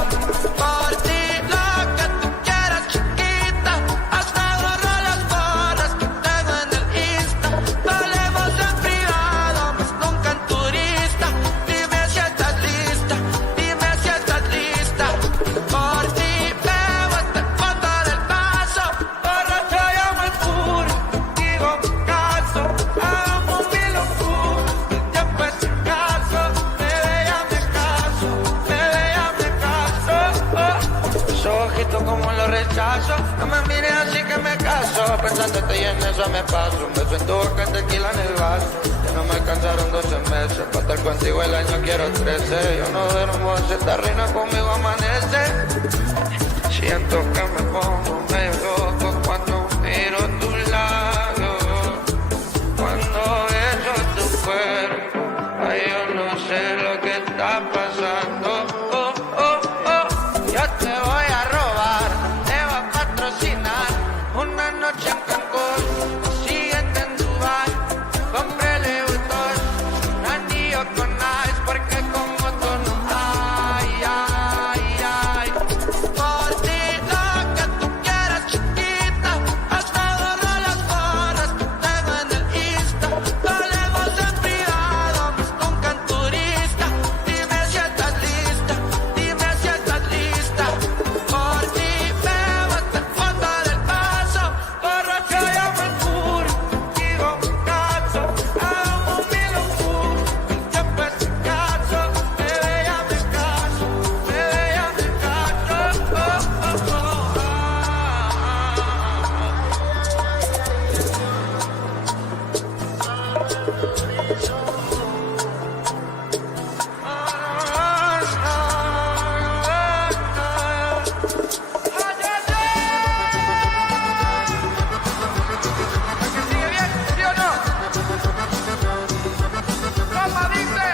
Por ti lo que tú quieras, chiquita. Hasta agarro las barras que tengo en el Insta. Hablemos en privado, más nunca en turista. Dime si estás lista, dime si estás lista. Por ti bebo hasta el fondo del vaso. Borracho yo me puro, digo mi caso. Hagamos mi locura, el tiempo es escaso. Bebé, ya me caso, bebé, ya me caso. Esos ojitos como los rechazo. No me mires así que me caso. Pensándote y en eso me paso. Un beso en tu boca, tequila en el vaso. Ya no me alcanzaron 12 meses. Para estar contigo el año quiero 13. Yo no duermo, si esta reina conmigo amanece. Siento que me pongo medio loco cuando miro tus labios. Cuando beso tu cuerpo, ay, yo no sé lo que está pasando. Oh, oh, oh. Yo te voy a robar, te voy a patrocinar. Una noche en Cancún, la siguiente en Dubai. Compré el botón, un anillo con ice, porque como tú no hay, ay, ay. Por ti lo que tú quieras, chiquita. Hasta agarro las barras que tengo en el Insta. Hablemos en privado, más nunca en turista. Dime si estás lista, dime si estás lista. Por ti bebo hasta el fondo del vaso. Borracho yo me curo, digo mi caso. Hagamos mi locura, el tiempo es escaso. Bebé, ya me caso, bebé, ya me caso. Oh, oh, oh. ¿Sí o no? ¿Cómo dice?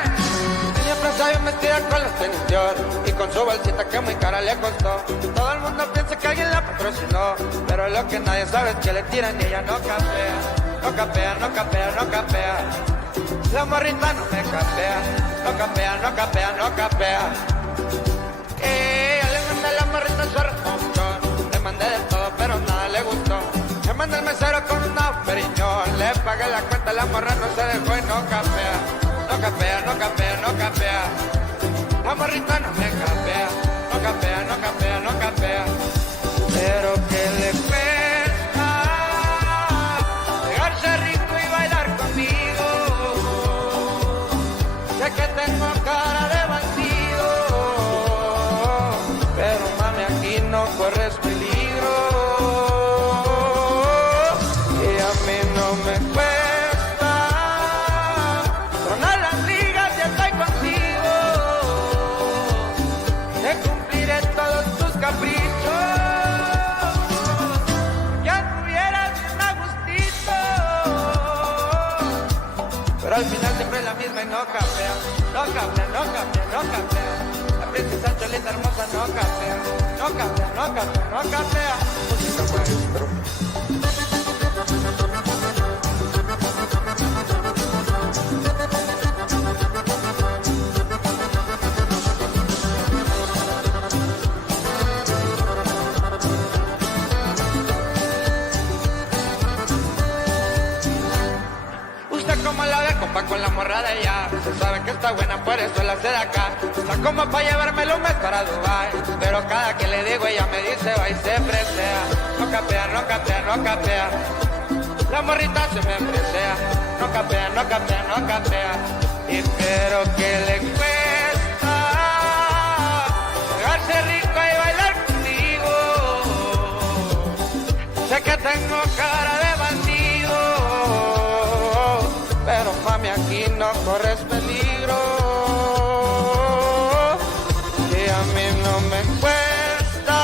Ella plaza bien vestida con los tenis Dior y con su bolsita que muy cara le costó. Todo el mundo piensa que alguien la patrocinó, pero lo que nadie sabe es que le tiran y ella no capea. No capea, no capea, no capea. La morrita no me capea. No capea, no capea, no capea. Le mandé a la morrita su arroz, le mandé de todo, pero nada le gustó. Le mandé el mesero con una periñón. Le pagué la cuenta, la morra no se dejó y no capea. No capea, no capea, no capea. La morrita no me capea. No capea, no capea, no capea. Pero que le cuesta pegarse rico y bailar conmigo. Sé que tengo cara de bandido, pero mami aquí no corres peligro. Y a mí no me cuesta tronar las ligas y estoy contigo. Te cumpliré todos tus caprichos. Ya tuvieras un agustito, pero al final siempre es la misma y no capea. No capea, no capea, no capea. La princesa Cholita hermosa no capea. No capea, no capea, no capea. Música maestro. gusta como la ve, compa con la morra de allá. Se sabe que está buena, por eso la hace de acá. Está como para llevármelo un mes para Dubai. Pero cada que le digo ella me dice va y se presea. No capea, no capea, no capea. La morrita se me presea. No capea, no capea, no capea. Y pero que le cuesta pegarse rico y bailar conmigo. Sé que tengo cara de bandido, pero mami aquí no corres peligro. Y a mí no me cuesta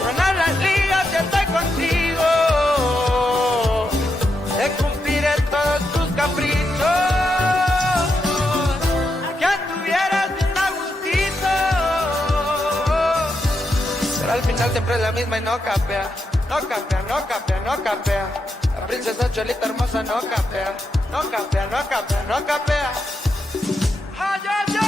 tronar las ligas si estoy contigo. Te cumpliré todos tus caprichos. Que anduvieras bien a gustito. Pero al final siempre es la misma y no capea. No capea, no capea, no capea. La princesa Cholita hermosa no capea. No capea, no capea, no capea. ¡Ay, ay, ay!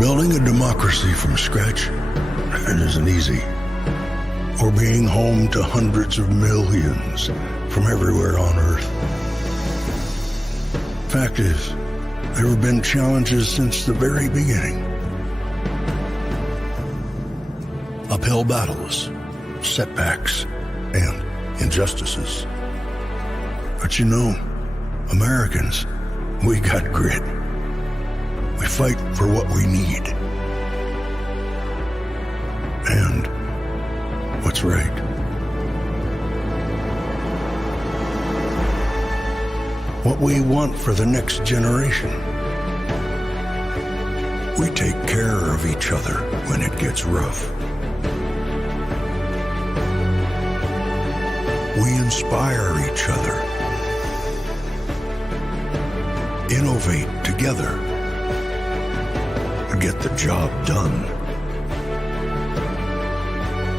Building a democracy from scratch, it isn't easy. Or being home to hundreds of millions from everywhere on Earth. Fact is, there have been challenges since the very beginning. Uphill battles, setbacks, and injustices. But you know, Americans, we got grit. We fight for what we need. And what's right. What we want for the next generation. We take care of each other when it gets rough. We inspire each other. Innovate together. Get the job done.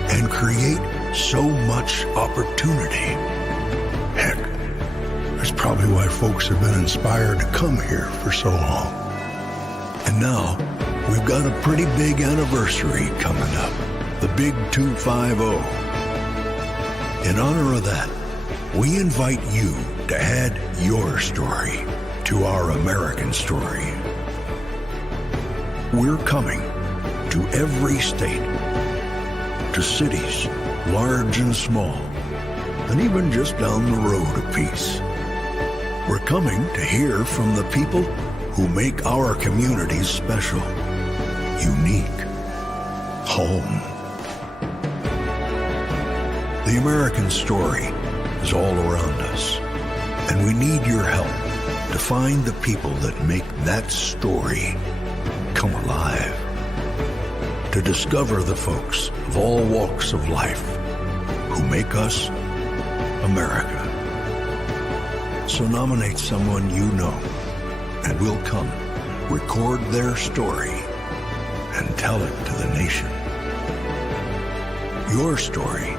And create so much opportunity. Heck, that's probably why folks have been inspired to come here for so long. And now, we've got a pretty big anniversary coming up. The Big 250. In honor of that, we invite you to add your story to our American story. We're coming to every state, to cities, large and small, and even just down the road a piece. We're coming to hear from the people who make our communities special, unique, home. The American story is all around us, and we need your help to find the people that make that story come alive. To discover the folks of all walks of life who make us America. So nominate someone you know, and we'll come, record their story, and tell it to the nation. Your story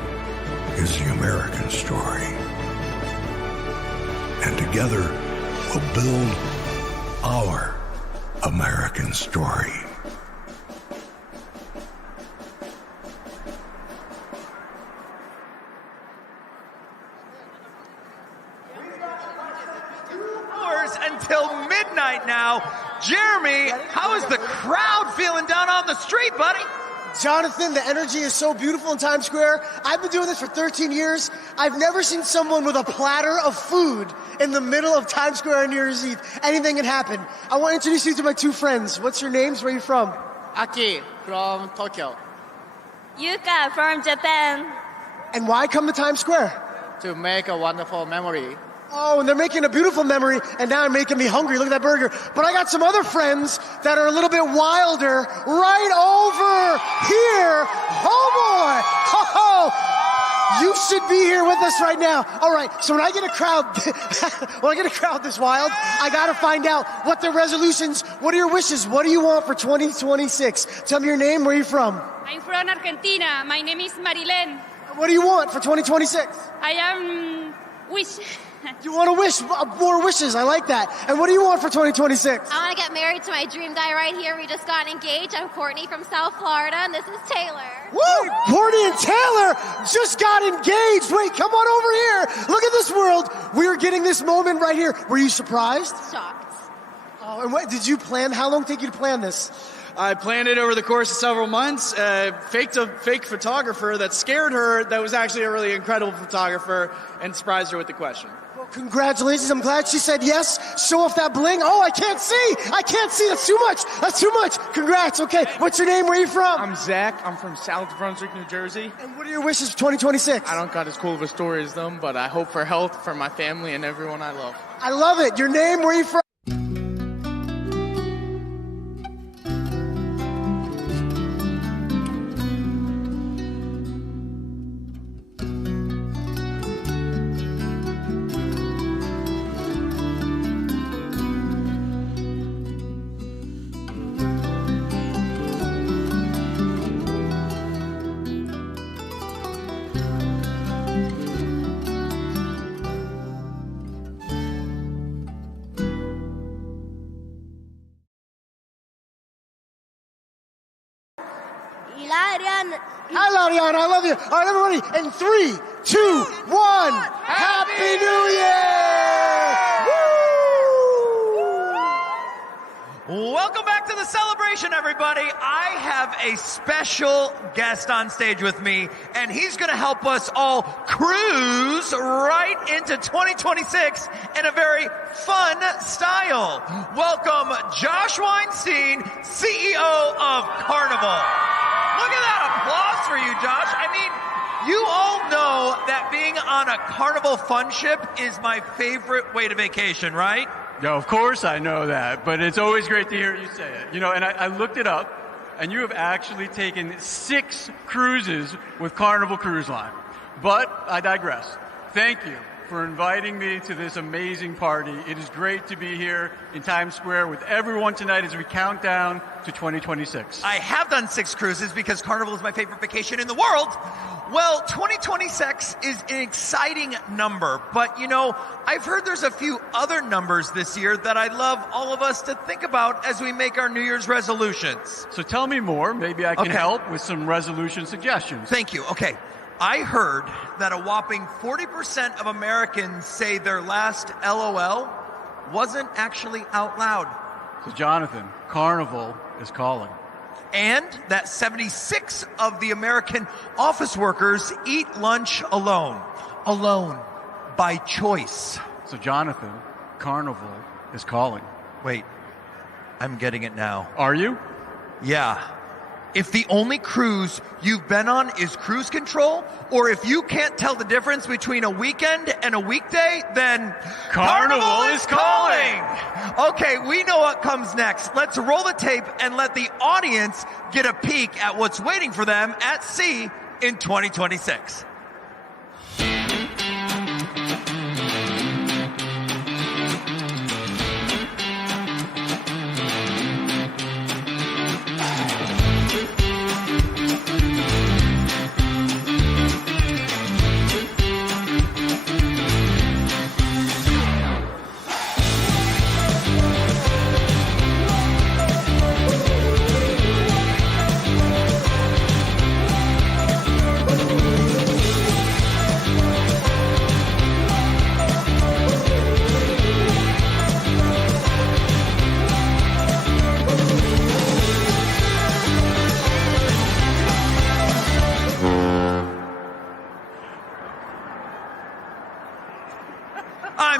is the American story. And together, we'll build our American story. Until midnight now. Jeremy, how is the crowd feeling down on the street, buddy? Jonathan, the energy is so beautiful in Times Square. I've been doing this for 13 years. I've never seen someone with a platter of food in the middle of Times Square on New Year's Eve. Anything can happen. I want to introduce you to my two friends. What's your names? Where are you from? Aki from Tokyo. Yuka from Japan. And why come to Times Square? To make a wonderful memory. Oh, and they're making a beautiful memory, and now they're making me hungry. Look at that burger. But I got some other friends that are a little bit wilder right over here. Oh, boy. Ho, ho. You should be here with us right now. All right, so when I get a crowd this wild, I got to find out what their resolutions, what are your wishes, what do you want for 2026? Tell me your name, where are you from? I'm from Argentina. My name is Marilyn. What do you want for 2026? I am wish. You want to wish more wishes. I like that. And what do you want for 2026? I want to get married to my dream guy right here. We just got engaged. I'm Courtney from South Florida, and this is Taylor. Woo! Courtney and Taylor just got engaged. Wait, come on over here. Look at this world. We're getting this moment right here. Were you surprised? Shocked. Oh, and what did you plan? How long did it take you to plan this? I planned it over the course of several months, faked a fake photographer that scared her, that was actually a really incredible photographer, and surprised her with the question. Well, congratulations. I'm glad she said yes. Show off that bling. Oh, I can't see. I can't see. That's too much. That's too much. Congrats. Okay, what's your name? Where are you from? I'm Zach. I'm from South Brunswick, New Jersey. And what are your wishes for 2026? I don't got as cool of a story as them, but I hope for health for my family and everyone I love. I love it. Your name? Where are you from? Hi, Lariana. I love you. All right, everybody. In 3, 2, 1. Happy New Year! Welcome back to the celebration, everybody. I have a special guest on stage with me, and he's going to help us all cruise right into 2026 in a very fun style. Welcome, Josh Weinstein, CEO of Carnival. Look at that applause for you, Josh. I mean, you all know that being on a Carnival fun ship is my favorite way to vacation, right? Yeah, of course I know that, but it's always great to hear you say it. You know, and I looked it up, and you have actually taken 6 cruises with Carnival Cruise Line. But I digress. Thank you for inviting me to this amazing party. It is great to be here in Times Square with everyone tonight as we count down to 2026. I have done 6 cruises because Carnival is my favorite vacation in the world. Well, 2026 is an exciting number, but you know, I've heard there's a few other numbers this year that I'd love all of us to think about as we make our New Year's resolutions. So tell me more. Maybe I can help with some resolution suggestions. Thank you. Okay. I heard that a whopping 40% of Americans say their last LOL wasn't actually out loud. So Jonathan, Carnival is calling. And that 76 of the American office workers eat lunch alone. Alone. By choice. So Jonathan, Carnival is calling. Wait, I'm getting it now. Are you? Yeah. If the only cruise you've been on is cruise control, or if you can't tell the difference between a weekend and a weekday, then Carnival is calling! Okay, we know what comes next. Let's roll the tape and let the audience get a peek at what's waiting for them at sea in 2026.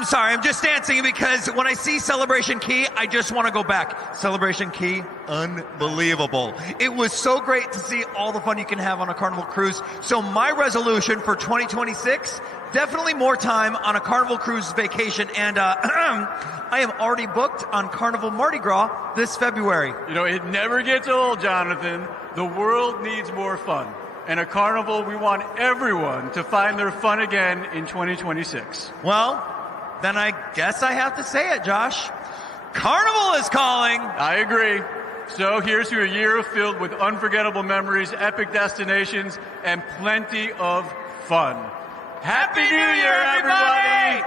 I'm sorry, I'm just dancing because when I see Celebration Key, I just want to go back. Celebration Key, unbelievable. It was so great to see all the fun you can have on a Carnival cruise. So my resolution for 2026, definitely more time on a Carnival cruise vacation. And I am already booked on Carnival Mardi Gras this February. You know, it never gets old, Jonathan. The world needs more fun. And at Carnival, we want everyone to find their fun again in 2026. Well, then I guess I have to say it, Josh. Carnival is calling. I agree. So here's to a year filled with unforgettable memories, epic destinations, and plenty of fun. Happy New Year, everybody!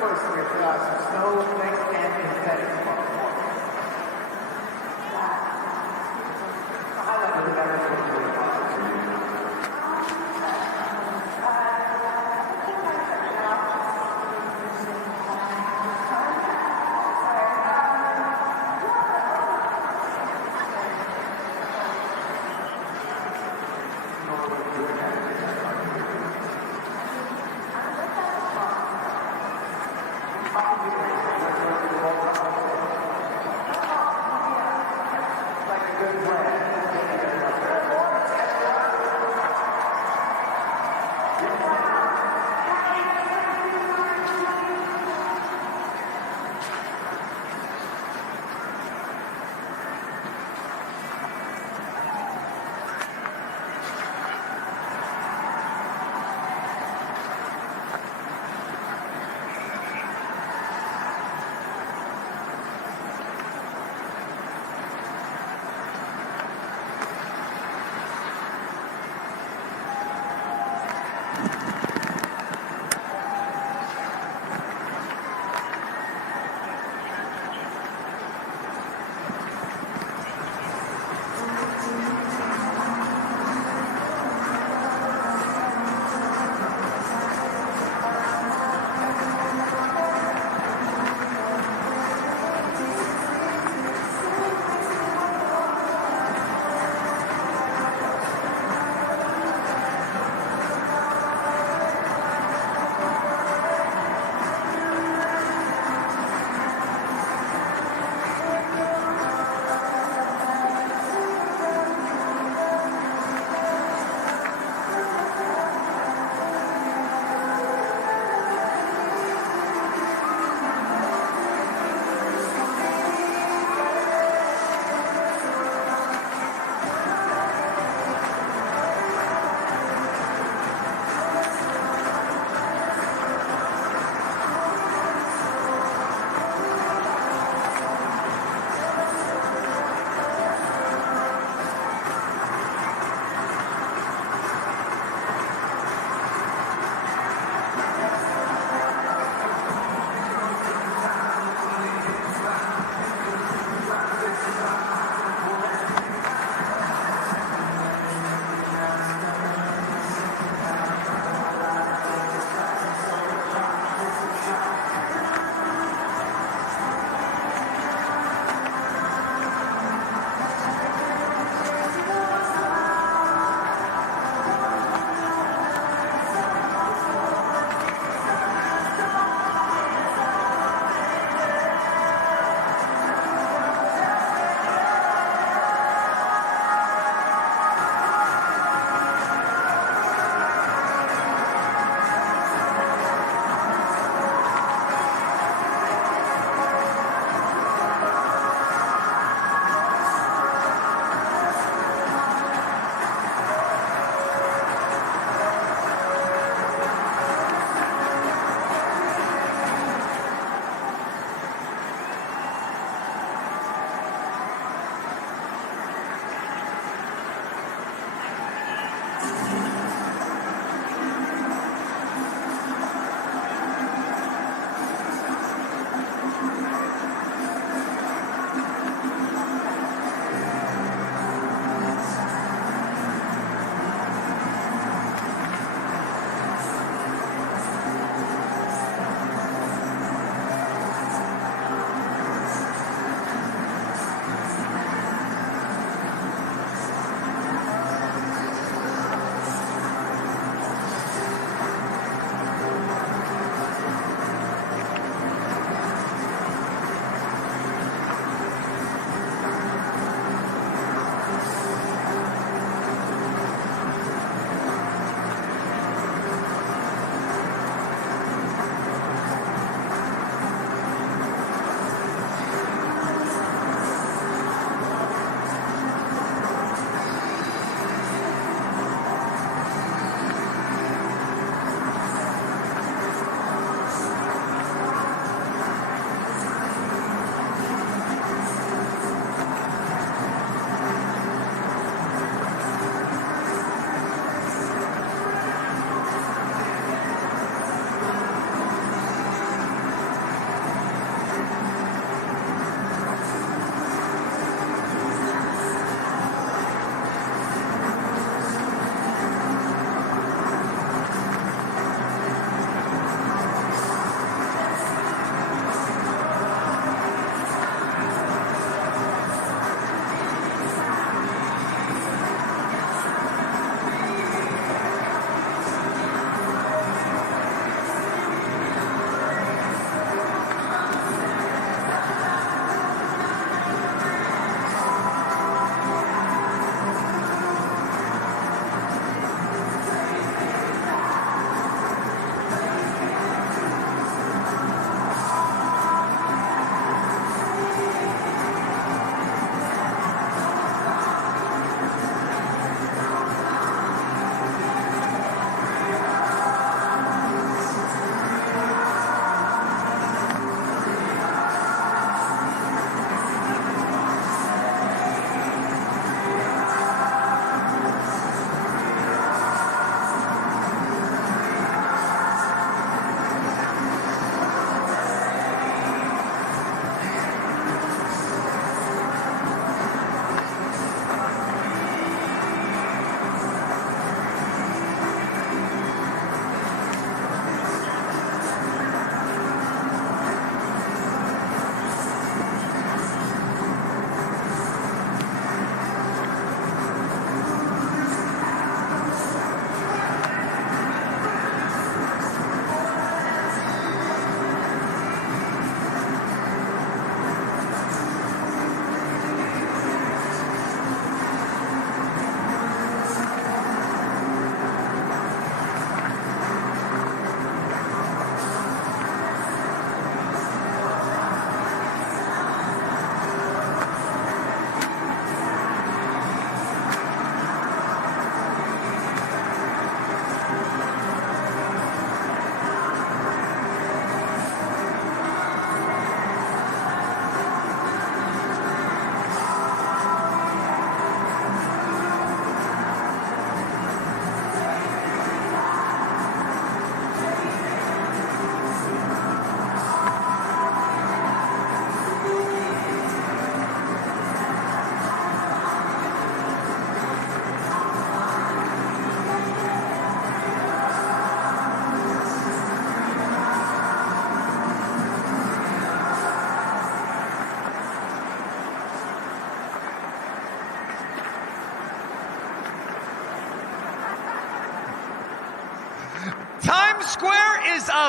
first here for us. So next champion setting.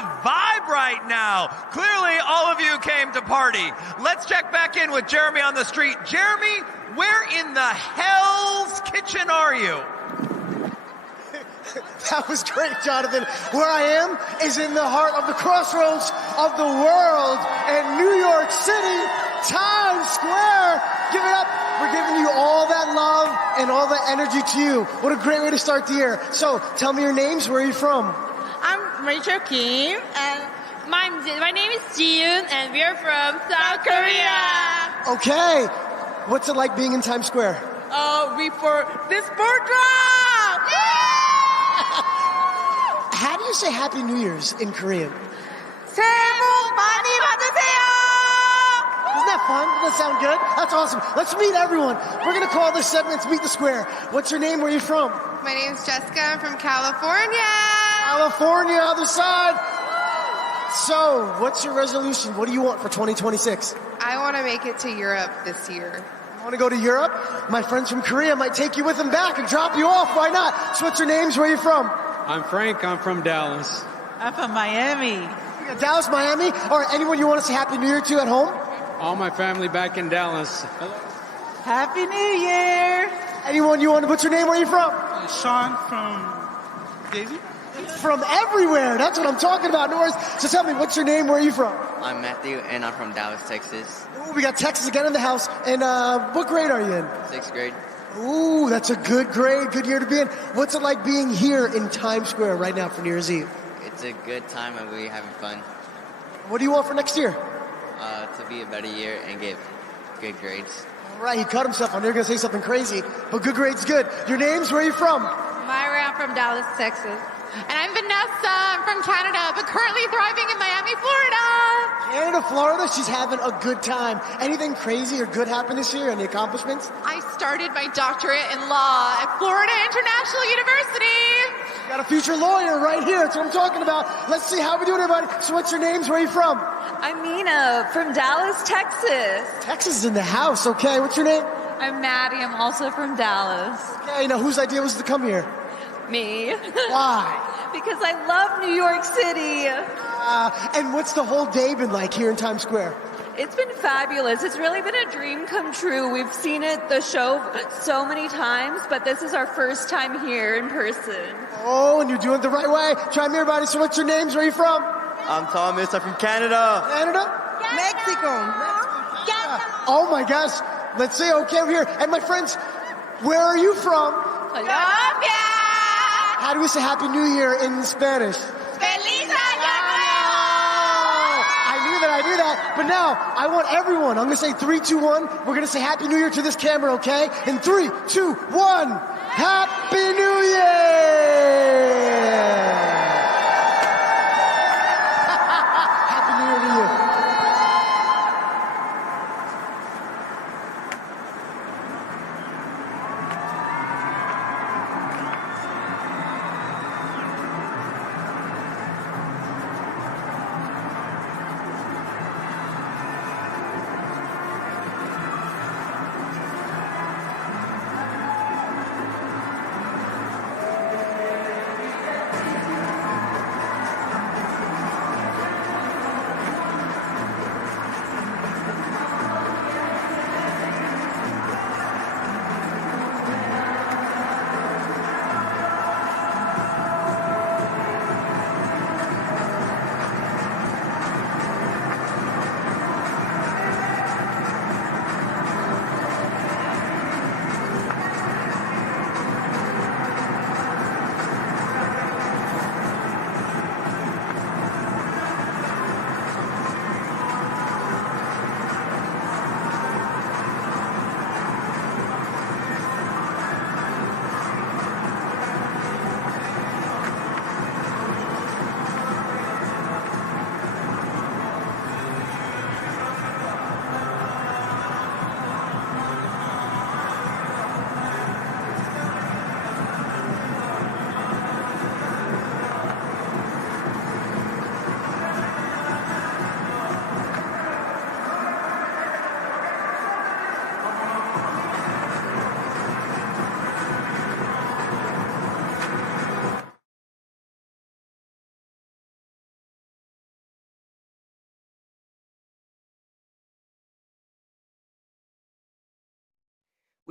a vibe right now. Clearly, all of you came to party. Let's check back in with Jeremy on the street. Jeremy, where in the hell's kitchen are you? That was great, Jonathan. Where I am is in the heart of the crossroads of the world in New York City, Times Square. Give it up. We're giving you all that love and all that energy to you. What a great way to start the year. So tell me your names. Where are you from? I'm Rachel Kim, and my name is Jiyoon, and we are from South Korea. Okay. What's it like being in Times Square? We for this sport drop! How do you say Happy New Year's in Korean? 새해 복 많이 받으세요! Isn't that fun? Doesn't that sound good? That's awesome. Let's meet everyone. We're going to call this segment Meet the Square. What's your name? Where are you from? My name's Jessica. I'm from California. California, other side. So, what's your resolution? What do you want for 2026? I want to make it to Europe this year. You want to go to Europe? My friends from Korea might take you with them back and drop you off. Why not? So what's your names? Where are you from? I'm Frank. I'm from Dallas. I'm from Miami. Dallas, Miami. All right, anyone you want to say Happy New Year to at home? All my family back in Dallas. Hello. Happy New Year! Anyone you want to, what's your name? Where are you from? Sean from Daisy. From everywhere. That's what I'm talking about. No worries. So tell me, what's your name? Where are you from? I'm Matthew, and I'm from Dallas, Texas. Ooh, we got Texas again in the house. And what grade are you in? 6th grade. Ooh, that's a good grade. Good year to be in. What's it like being here in Times Square right now for New Year's Eve? It's a good time, and we're having fun. What do you want for next year? To be a better year and get good grades. All right, he cut himself on. You're going to say something crazy, but good grade's good. Your name's? Where are you from? Myra, I'm from Dallas, Texas. And I'm Vanessa. I'm from Canada, but currently thriving in Miami, Florida. Canada, Florida. She's having a good time. Anything crazy or good happen this year? Any accomplishments? I started my doctorate in law at Florida International University. Got a future lawyer right here. That's what I'm talking about. Let's see how we doing, everybody. So what's your names? Where are you from? I'm Nina from Dallas, Texas. Texas is in the house. Okay, what's your name? I'm Maddie. I'm also from Dallas. Okay, now whose idea was to come here? Me. Why? Because I love New York City. And what's the whole day been like here in Times Square? It's been fabulous. It's really been a dream come true. We've seen the show so many times, but this is our first time here in person. Oh, and you're doing it the right way. Try me, everybody. So what's your names? Where are you from? I'm Thomas. I'm from Canada. Canada? Mexico. Oh my gosh. Let's see. Okay, we're here. And my friends, where are you from? Colombia. How do we say Happy New Year in Spanish? Feliz Año I knew that. But now, I want everyone. I'm going to say 3, 2, 1. We're going to say Happy New Year to this camera, okay? In 3, 2, 1. Happy New Year! Happy New Year to you.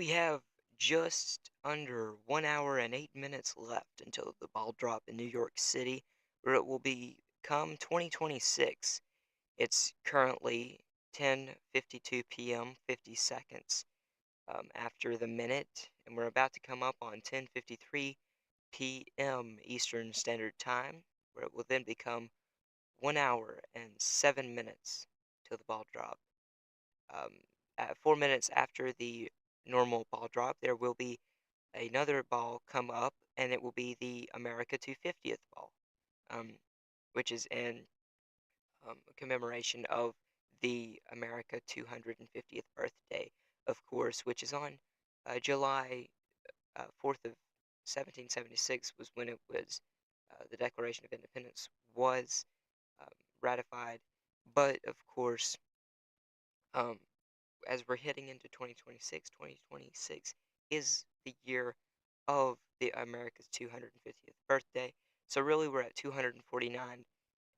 We have just under 1 hour and 8 minutes left until the ball drop in New York City, where it will become 2026. It's currently 10:52 p.m. 50 seconds after the minute, and we're about to come up on 10:53 p.m. Eastern Standard Time, where it will then become 1 hour and 7 minutes till the ball drop. At 4 minutes after the normal ball drop, there will be another ball come up, and it will be the America 250th ball, which is in commemoration of the America 250th birthday, of course, which is on July 4th of 1776 was when it was the Declaration of Independence was ratified. But of course, as we're heading into 2026 is the year of the America's 250th birthday. So really, we're at 249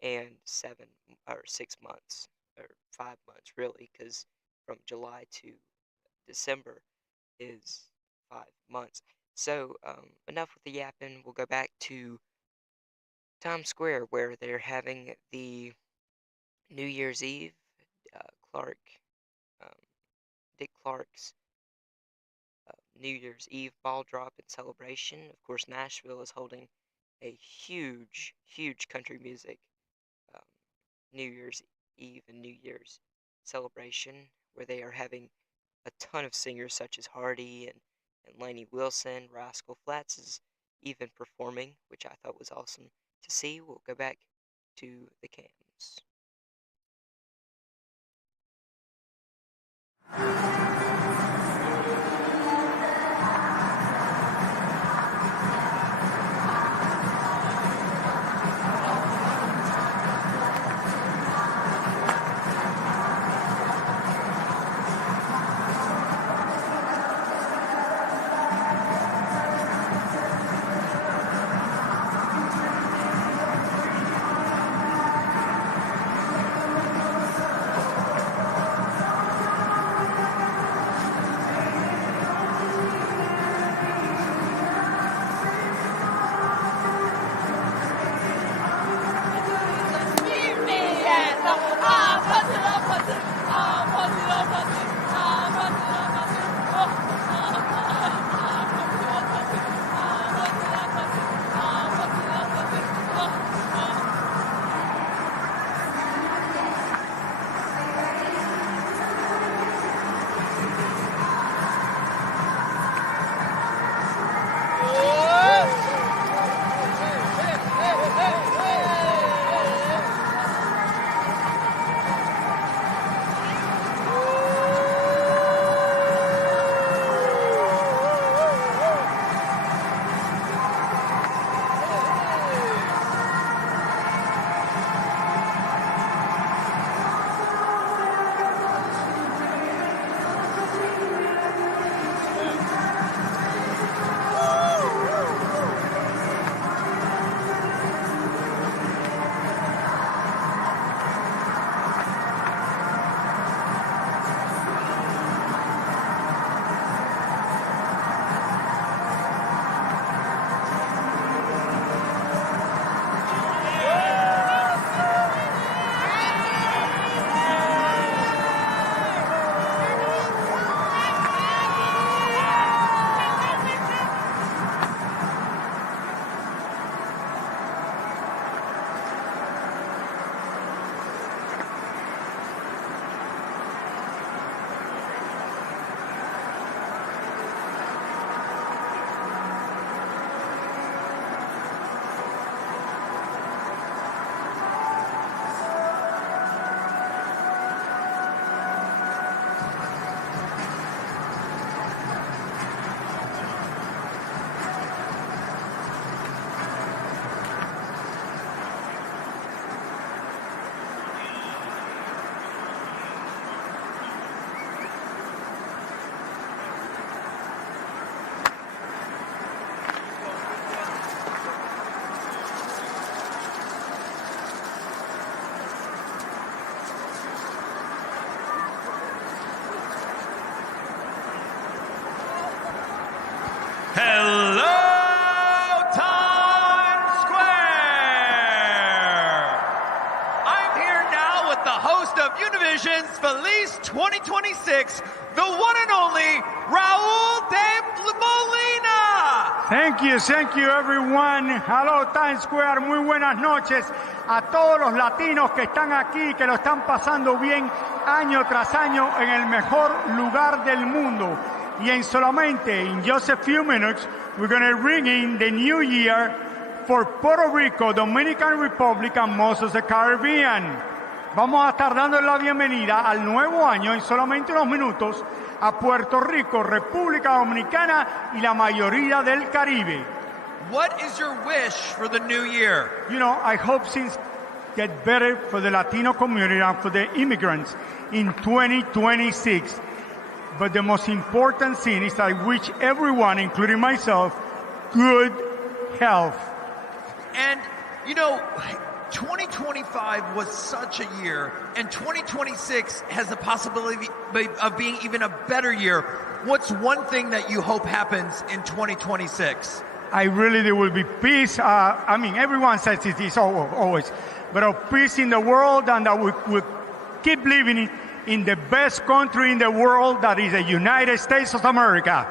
and 6 months, or 5 months really, because from July to December is 5 months. So enough with the yapping. We'll go back to Times Square, where they're having the New Year's Eve. Dick Clark's New Year's Eve ball drop and celebration. Of course, Nashville is holding a huge, huge country music New Year's Eve and New Year's celebration, where they are having a ton of singers such as Hardy and Lainey Wilson. Rascal Flatts is even performing, which I thought was awesome to see. We'll go back to the cams. of Univision's Feliz 2026, the one and only Raúl de Molina. Thank you everyone. Hello Times Square, muy buenas noches a todos los latinos que están aquí, que lo están pasando bien año tras año en el mejor lugar del mundo. Y in just a few minutes, we're going to ring in the new year for Puerto Rico, Dominican Republic, and most of the Caribbean. Vamos a estar dando la bienvenida al nuevo año en solamente unos minutos a Puerto Rico, República Dominicana y la mayoría del Caribe. What is your wish for the new year? You know, I hope things get better for the Latino community and for the immigrants in 2026. But the most important thing is I wish everyone, including myself, good health. And, you know, 2025 was such a year, and 2026 has the possibility of being even a better year. What's one thing that you hope happens in 2026? I really, there will be peace. I mean, everyone says it is always, but peace in the world, and that we will keep living in the best country in the world, that is the United States of America.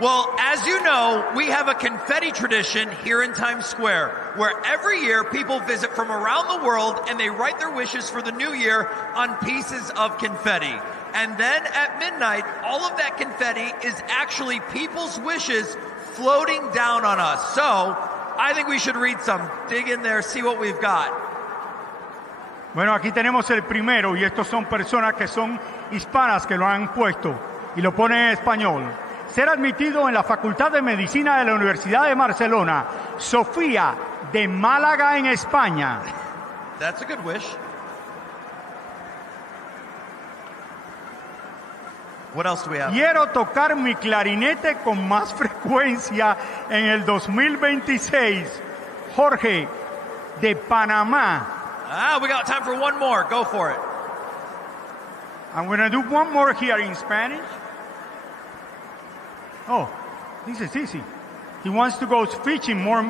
Well, as you know, we have a confetti tradition here in Times Square, where every year people visit from around the world and they write their wishes for the new year on pieces of confetti. And then at midnight, all of that confetti is actually people's wishes floating down on us. So I think we should read some. Dig in there, see what we've got. Bueno, aquí tenemos el primero, y estos son personas que son hispanas que lo han puesto y lo ponen en español. Ser admitido en la Facultad de Medicina de la Universidad de Barcelona, Sofía, de Málaga, en España. That's a good wish. What else do we have? Quiero tocar mi clarinete con más frecuencia en el 2026. Jorge, de Panamá. We got time for one more. Go for it. I'm going to do one more here in Spanish. Oh, this is easy. He wants to go fishing more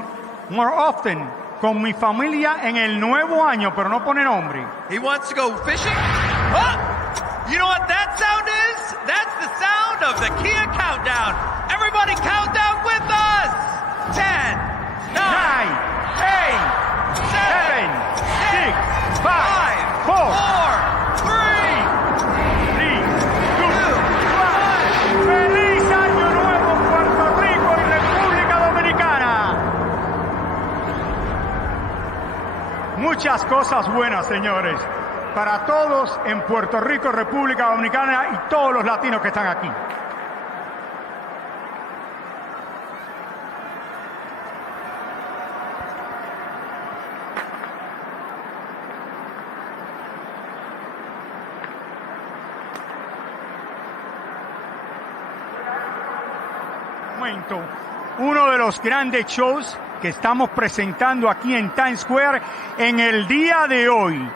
often con mi familia en el nuevo año, pero no pone nombre. He wants to go fishing? Oh! You know what that sound is? That's the sound of the Kia countdown. Everybody count down with us. 10, 9, 8, 7, 6, 5, 4, 3, 2, 1. ¡Feliz Año Nuevo, Puerto Rico y República Dominicana! Muchas cosas buenas, señores, para todos en Puerto Rico, República Dominicana y todos los latinos que están aquí. Uno de los grandes shows que estamos presentando aquí en Times Square en el día de hoy.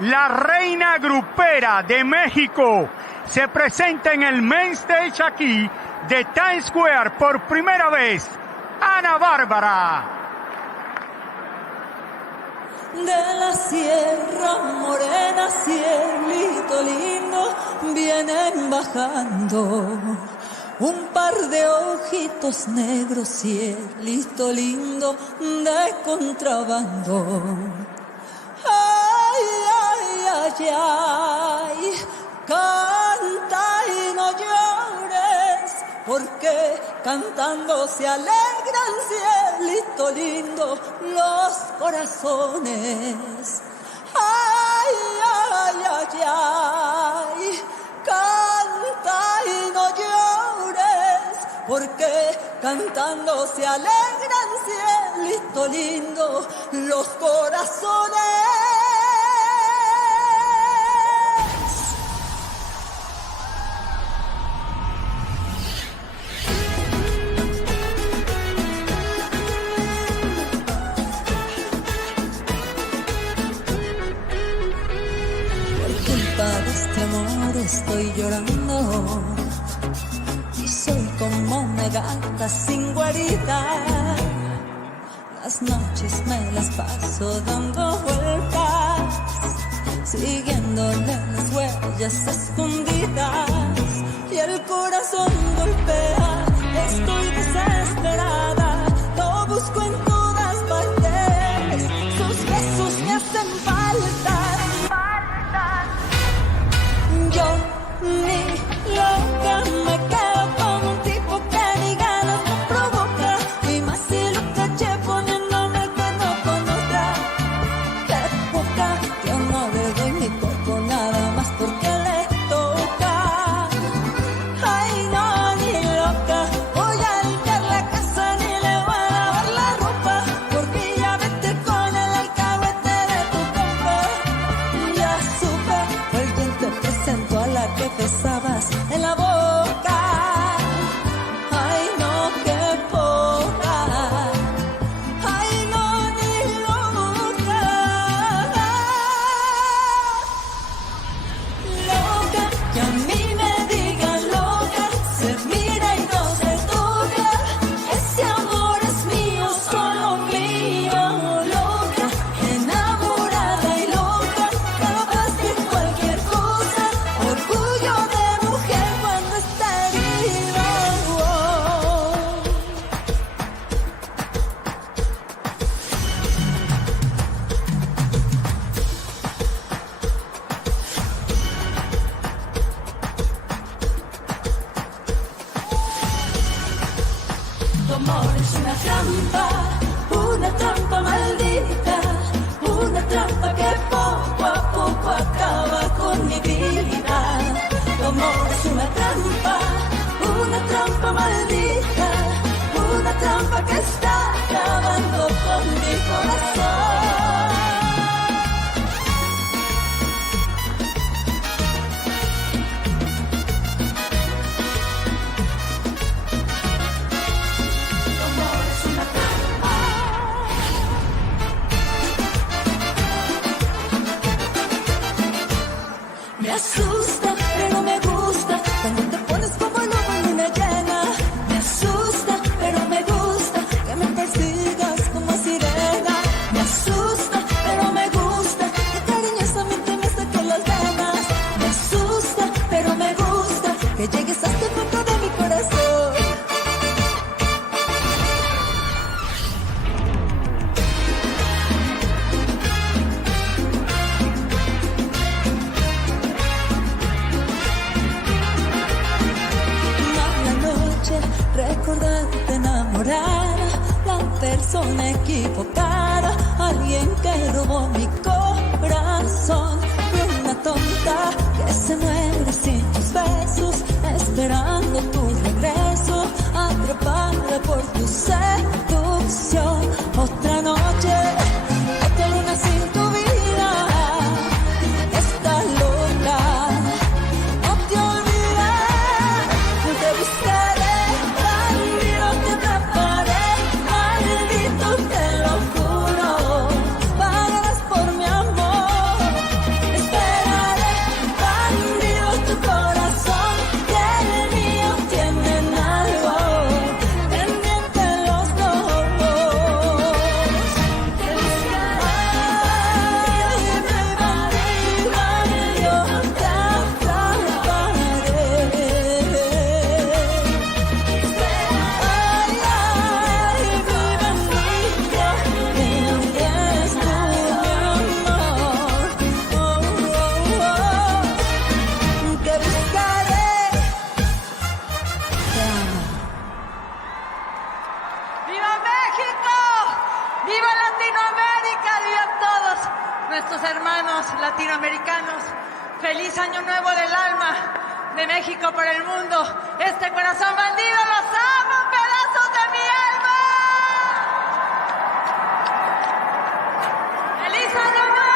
La reina grupera de México se presenta en el main stage aquí de Times Square por primera vez. Ana Bárbara. De la Sierra Morena, cielito lindo, vienen bajando un par de ojitos negros, cielito lindo, de contrabando. Ay, ay, ay, ay, canta y no llores, porque cantando se alegran, cielito lindo, los corazones. Ay, ay, ay, ay, canta y no llores, porque cantando se alegran, cielito lindo, los corazones. Por culpa de este amor estoy llorando y soy como una gata sin guarida. Las noches me las paso dando vueltas, siguiéndole las estrellas escondidas y el corazón golpea. Estoy desesperada, lo busco en todas partes. Sus besos me hacen falta. Yo ni loca me quedo con un tipo que ni ganas me provoca. Y más si lo caché poniéndome el cuerno con otra. Qué poca, yo no le doy mi cuerpo nada más porque le toca. Ay no, ni loca, voy a limpiar la casa ni le voy a lavar la ropa. Porque ya vete con el alcahuete de tu compa. Ya supe, alguien te presentó a la que besabas en la boca. Ay no, qué poca. Ay no, ni loca. Loca, que a mí me digan loca, se mira y no se toca. Ese amor es mío, solo mío. Loca, enamorada y loca, capaz de cualquier cosa. Orgullo de mujer cuando está herida. Tu amor es una trampa maldita, una trampa que poco a poco acaba con mi vida. Tu amor es una trampa maldita, una trampa que está acabando con mi corazón. Me asusta, pero me gusta cuando te pones como lobo en luna llena. Me asusta, pero me gusta que me persigas como sirena. Me asusta, pero me gusta que cariñosamente me saques las venas. Me asusta, pero me gusta que llegues hasta el fondo de mi corazón. Mala noche, recordarte enamorada, la persona equivocada, alguien que robó mi corazón. Y una tonta que se muere sin tus besos, esperando tu regreso, atrapada por tu seducción. Otra noche, otra luna sin tu vida, está loca. No te olvidaré, te buscaré, bandido te atraparé, maldito te lo juro, pagarás por mi amor. Esperaré, bandido tu corazón, que el mío tienen algo pendiente los dos. Te buscaré, bandido te atraparé. ¡Viva México! ¡Viva Latinoamérica! ¡Vivan todos nuestros hermanos latinoamericanos! ¡Feliz Año Nuevo del alma de México por el mundo! ¡Este corazón bandido los amo, pedazos de mi alma! ¡Feliz Año Nuevo!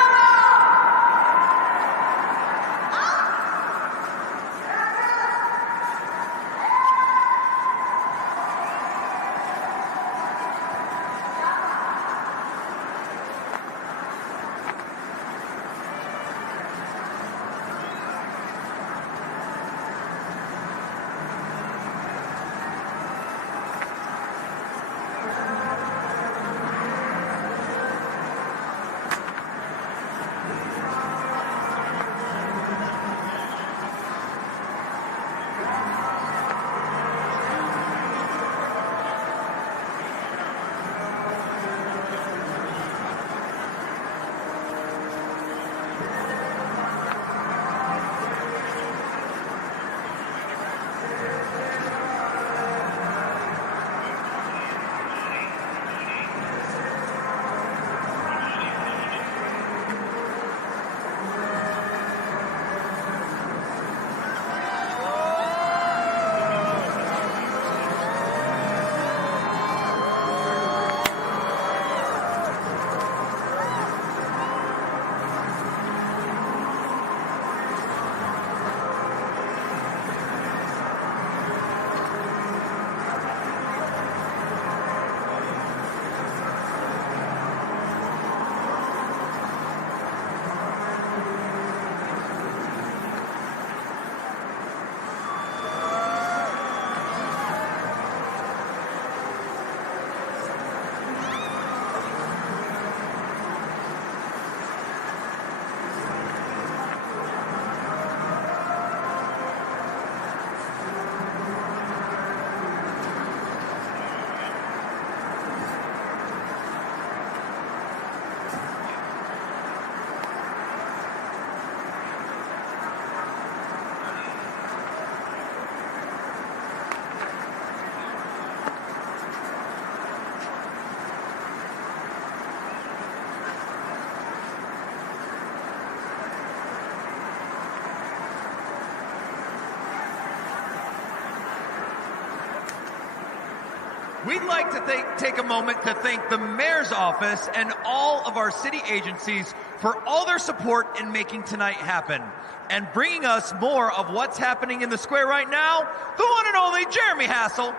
we'd like to take a moment to thank the mayor's office and all of our city agencies for all their support in making tonight happen and bringing us more of what's happening in the square right now, the one and only Jeremy Hassel.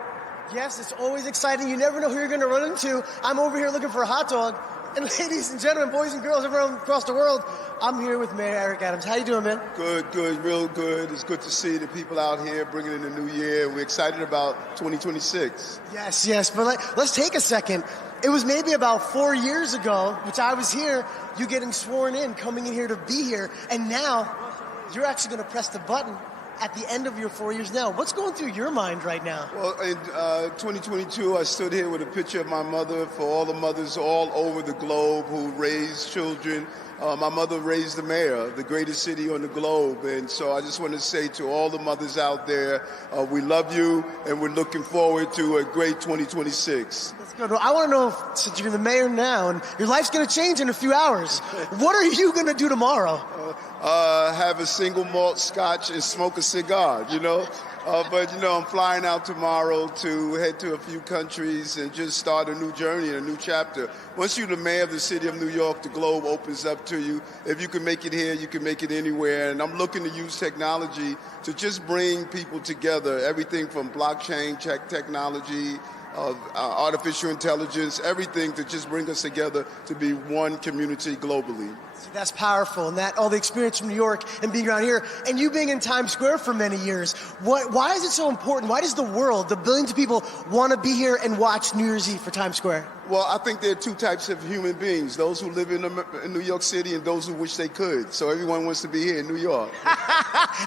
Yes, it's always exciting. You never know who you're going to run into. I'm over here looking for a hot dog. And ladies and gentlemen, boys and girls everyone across the world, I'm here with Mayor Eric Adams. How you doing, man? Good, real good. It's good to see the people out here bringing in the new year. We're excited about 2026. Yes, but let's take a second. It was maybe about 4 years ago, which I was here, you getting sworn in, coming in here to be here, and now you're actually going to press the button at the end of your 4 years now. What's going through your mind right now? Well, in 2022, I stood here with a picture of my mother for all the mothers all over the globe who raised children. My mother raised the mayor of the greatest city on the globe, and so I just want to say to all the mothers out there, we love you, and we're looking forward to a great 2026. That's good. Well, I want to know, since you're the mayor now, and your life's going to change in a few hours, what are you going to do tomorrow? Have a single malt scotch and smoke a cigar, you know? But, you know, I'm flying out tomorrow to head to a few countries and just start a new journey, a new chapter. Once you're the mayor of the city of New York, the globe opens up to you. If you can make it here, you can make it anywhere. And I'm looking to use technology to just bring people together, everything from blockchain technology, artificial intelligence, everything to just bring us together to be one community globally. See, that's powerful, and that all the experience from New York and being around here, and you being in Times Square for many years. Why is it so important? Why does the world, the billions of people, want to be here and watch New Year's Eve for Times Square? Well, I think there are two types of human beings, those who live in New York City and those who wish they could. So everyone wants to be here in New York.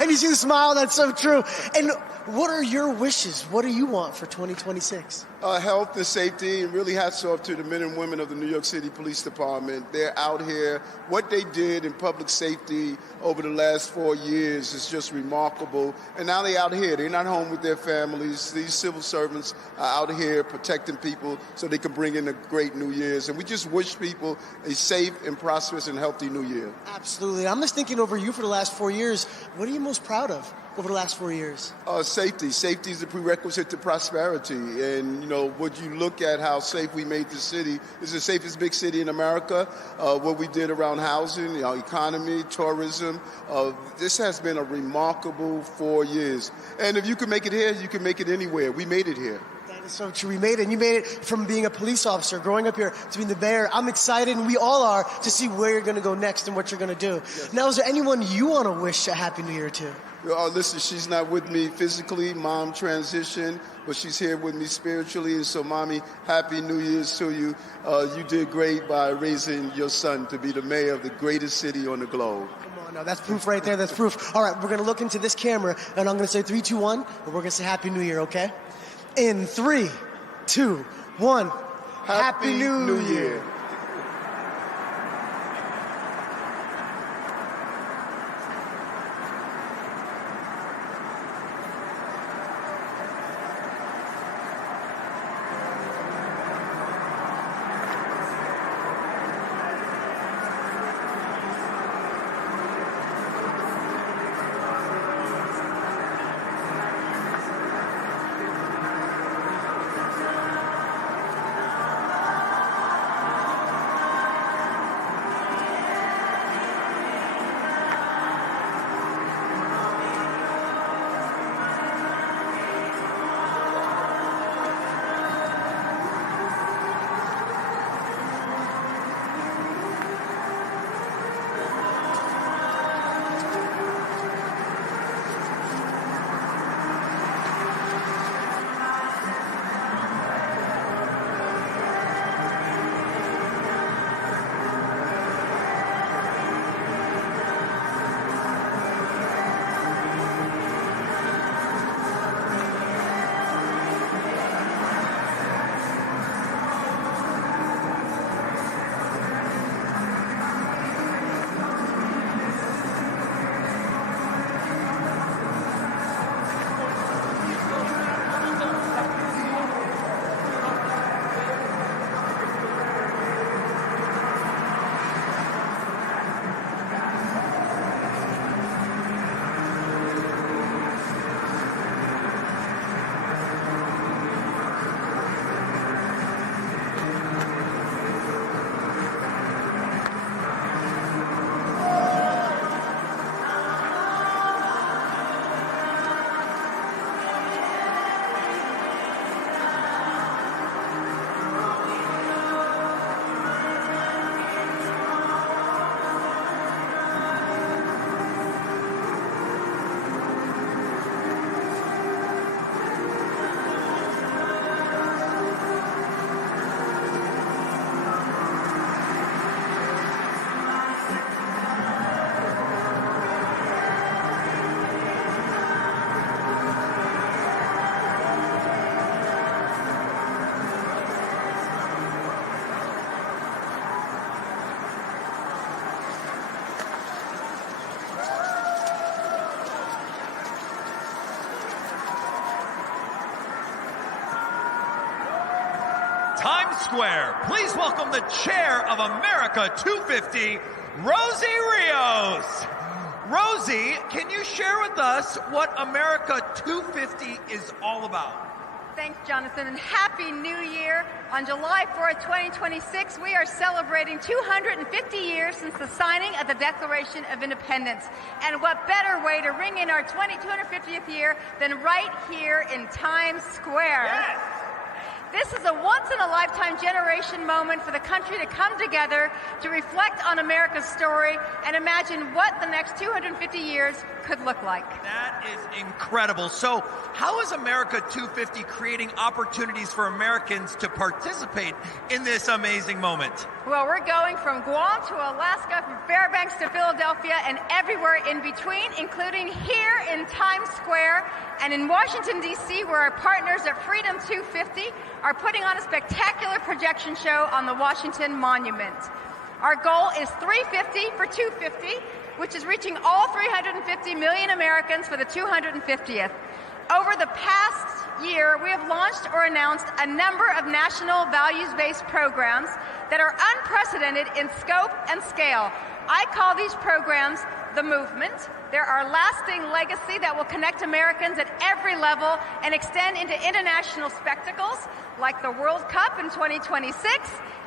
And you see the smile, that's so true. And what are your wishes? What do you want for 2026? Health and safety, and really hats off to the men and women of the New York City Police Department. They're out here. What they did in public safety over the last 4 years is just remarkable. And now they're out here. They're not home with their families. These civil servants are out here protecting people so they can bring in a great New Year's. And we just wish people a safe and prosperous and healthy New Year. Absolutely. I'm just thinking over you for the last 4 years. What are you most proud of over the last 4 years? Safety. Safety is the prerequisite to prosperity. And, you know, would you look at how safe we made the city? It's the safest big city in America. What we did around housing, our economy, tourism. This has been a remarkable 4 years. And if you can make it here, you can make it anywhere. We made it here. That is so true. We made it. And you made it from being a police officer, growing up here, to being the mayor. I'm excited, and we all are, to see where you're going to go next and what you're going to do. Yes. Now, is there anyone you want to wish a Happy New Year to? Listen, she's not with me physically. Mom transitioned, but she's here with me spiritually. And so, Mommy, Happy New Year's to you. You did great by raising your son to be the mayor of the greatest city on the globe. Come on, now that's proof right there. That's proof. All right, we're going to look into this camera, and I'm going to say 3, 2, 1, and we're going to say Happy New Year, okay? In 3, 2, 1. Happy New Year. Square, please welcome the chair of America 250, Rosie Rios. Rosie, can you share with us what America 250 is all about? Thanks, Jonathan, and Happy New Year. On July 4th, 2026, we are celebrating 250 years since the signing of the Declaration of Independence. And what better way to ring in our 250th year than right here in Times Square? Yes. This is a once-in-a-lifetime generation moment for the country to come together to reflect on America's story and imagine what the next 250 years could look like. That is incredible. So how is America 250 creating opportunities for Americans to participate in this amazing moment? Well, we're going from Guam to Alaska, from Fairbanks to Philadelphia, and everywhere in between, including here in Times Square and in Washington, D.C., where our partners at Freedom 250 are putting on a spectacular projection show on the Washington Monument. Our goal is 350 for 250, which is reaching all 350 million Americans for the 250th. Over the past year, we have launched or announced a number of national values-based programs that are unprecedented in scope and scale. I call these programs the movement. They're our lasting legacy that will connect Americans at every level and extend into international spectacles like the World Cup in 2026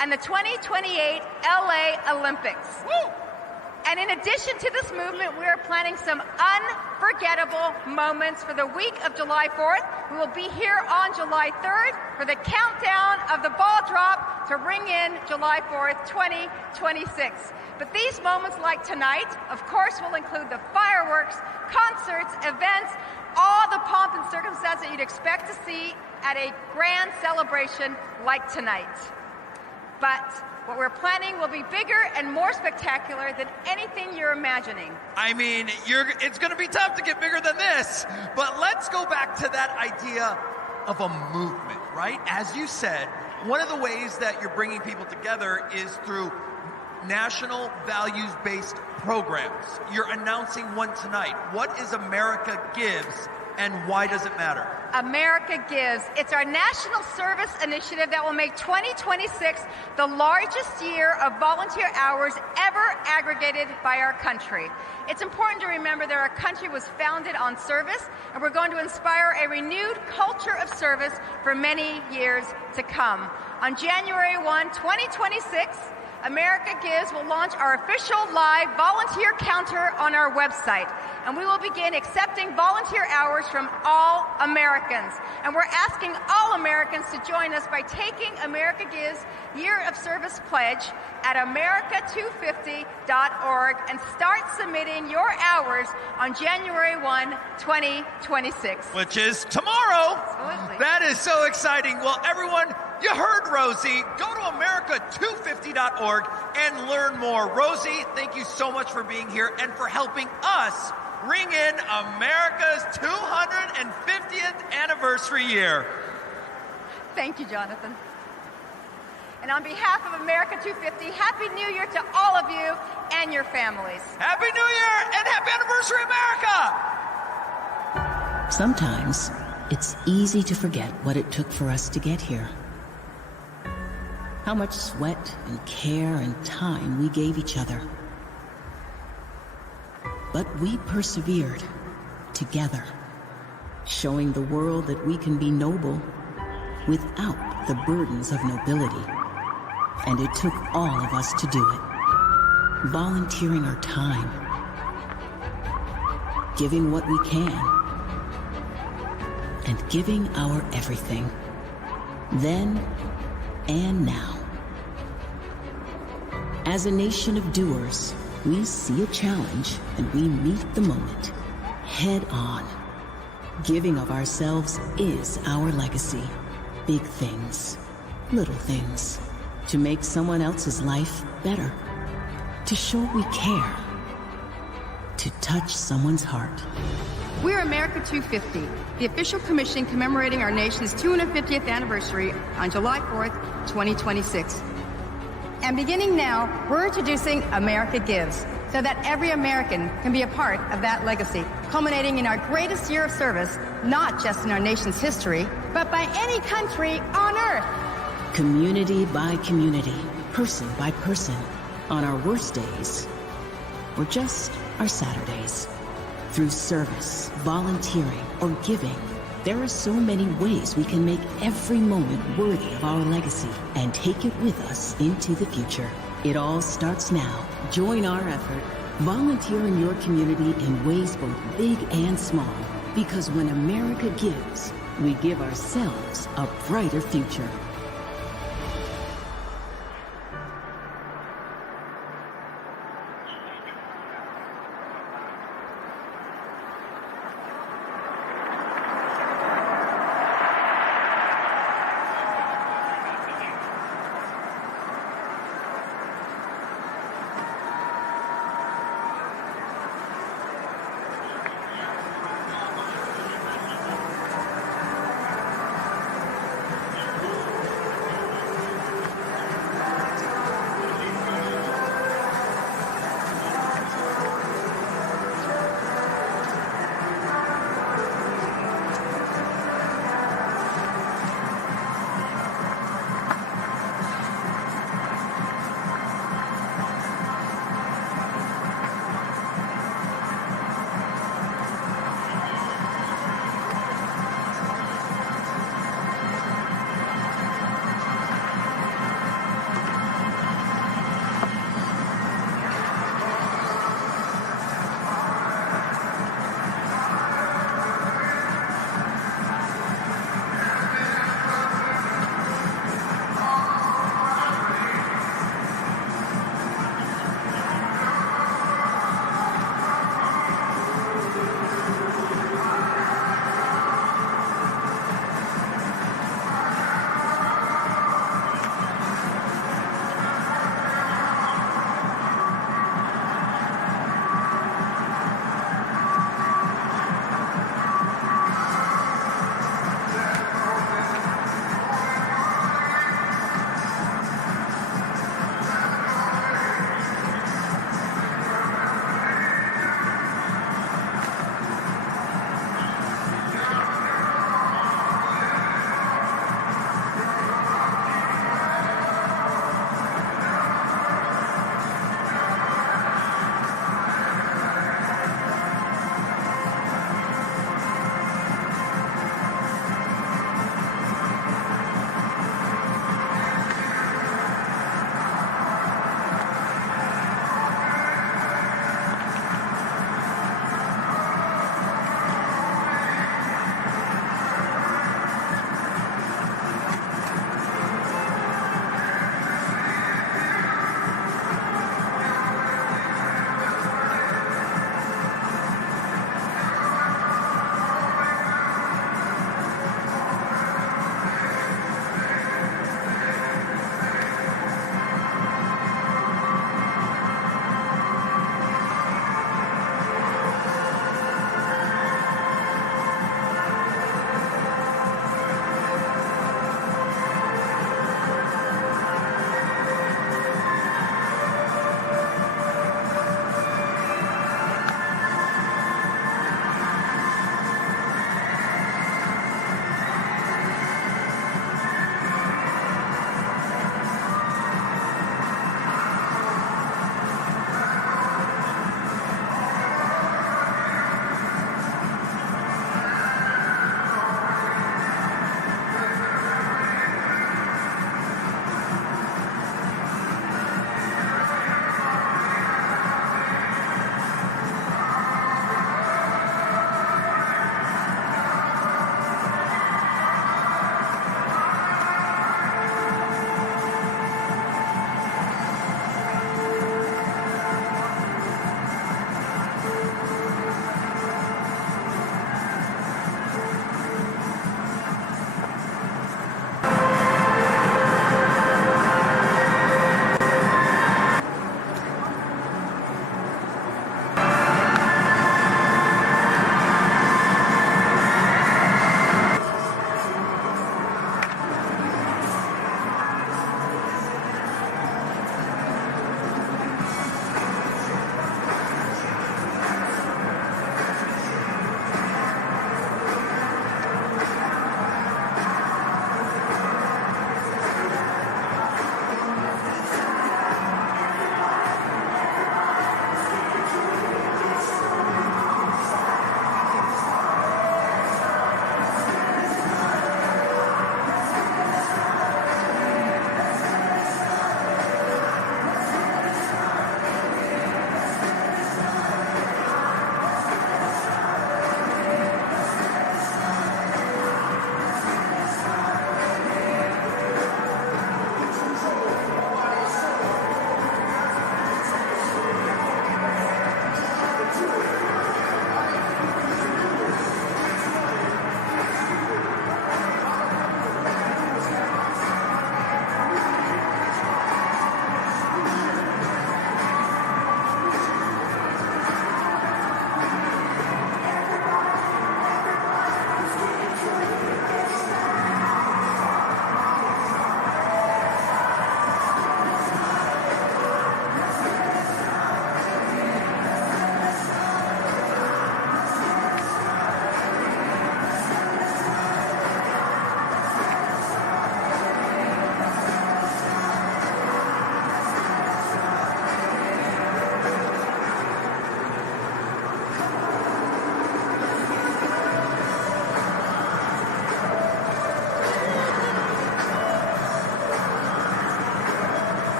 and the 2028 LA Olympics. Woo! And in addition to this movement, we are planning some unforgettable moments for the week of July 4th. We will be here on July 3rd for the countdown of the ball drop to ring in July 4th, 2026. But these moments like tonight, of course, will include the fireworks, concerts, events, all the pomp and circumstance that you'd expect to see at a grand celebration like tonight. But what we're planning will be bigger and more spectacular than anything you're imagining. I mean, it's going to be tough to get bigger than this, but let's go back to that idea of a movement, right? As you said, one of the ways that you're bringing people together is through national values-based programs. You're announcing one tonight. What is America Gives, and why does it matter? America Gives. It's our national service initiative that will make 2026 the largest year of volunteer hours ever aggregated by our country. It's important to remember that our country was founded on service, and we're going to inspire a renewed culture of service for many years to come. On January 1, 2026, America Gives will launch our official live volunteer counter on our website, and we will begin accepting volunteer hours from all Americans. And we're asking all Americans to join us by taking America Gives Year of Service Pledge at America250.org and start submitting your hours on January 1, 2026. Which is tomorrow. Absolutely. That is so exciting. Well, everyone, you heard Rosie. Go to America250.org and learn more. Rosie, thank you so much for being here and for helping us ring in America's 250th anniversary year. Thank you, Jonathan. And on behalf of America 250, Happy New Year to all of you and your families. Happy New Year and Happy Anniversary, America! Sometimes it's easy to forget what it took for us to get here. How much sweat and care and time we gave each other. But we persevered together, showing the world that we can be noble without the burdens of nobility. And it took all of us to do it. Volunteering our time, giving what we can, and giving our everything. Then and now. As a nation of doers, we see a challenge and we meet the moment head on. Giving of ourselves is our legacy. Big things, little things, to make someone else's life better, to show we care, to touch someone's heart. We're America 250, the official commission commemorating our nation's 250th anniversary on July 4th, 2026. And beginning now, we're introducing America Gives, so that every American can be a part of that legacy, culminating in our greatest year of service, not just in our nation's history, but by any country on earth. Community by community, person by person, on our worst days, or just our Saturdays. Through service, volunteering, or giving, there are so many ways we can make every moment worthy of our legacy and take it with us into the future. It all starts now. Join our effort. Volunteer in your community in ways both big and small. Because when America gives, we give ourselves a brighter future.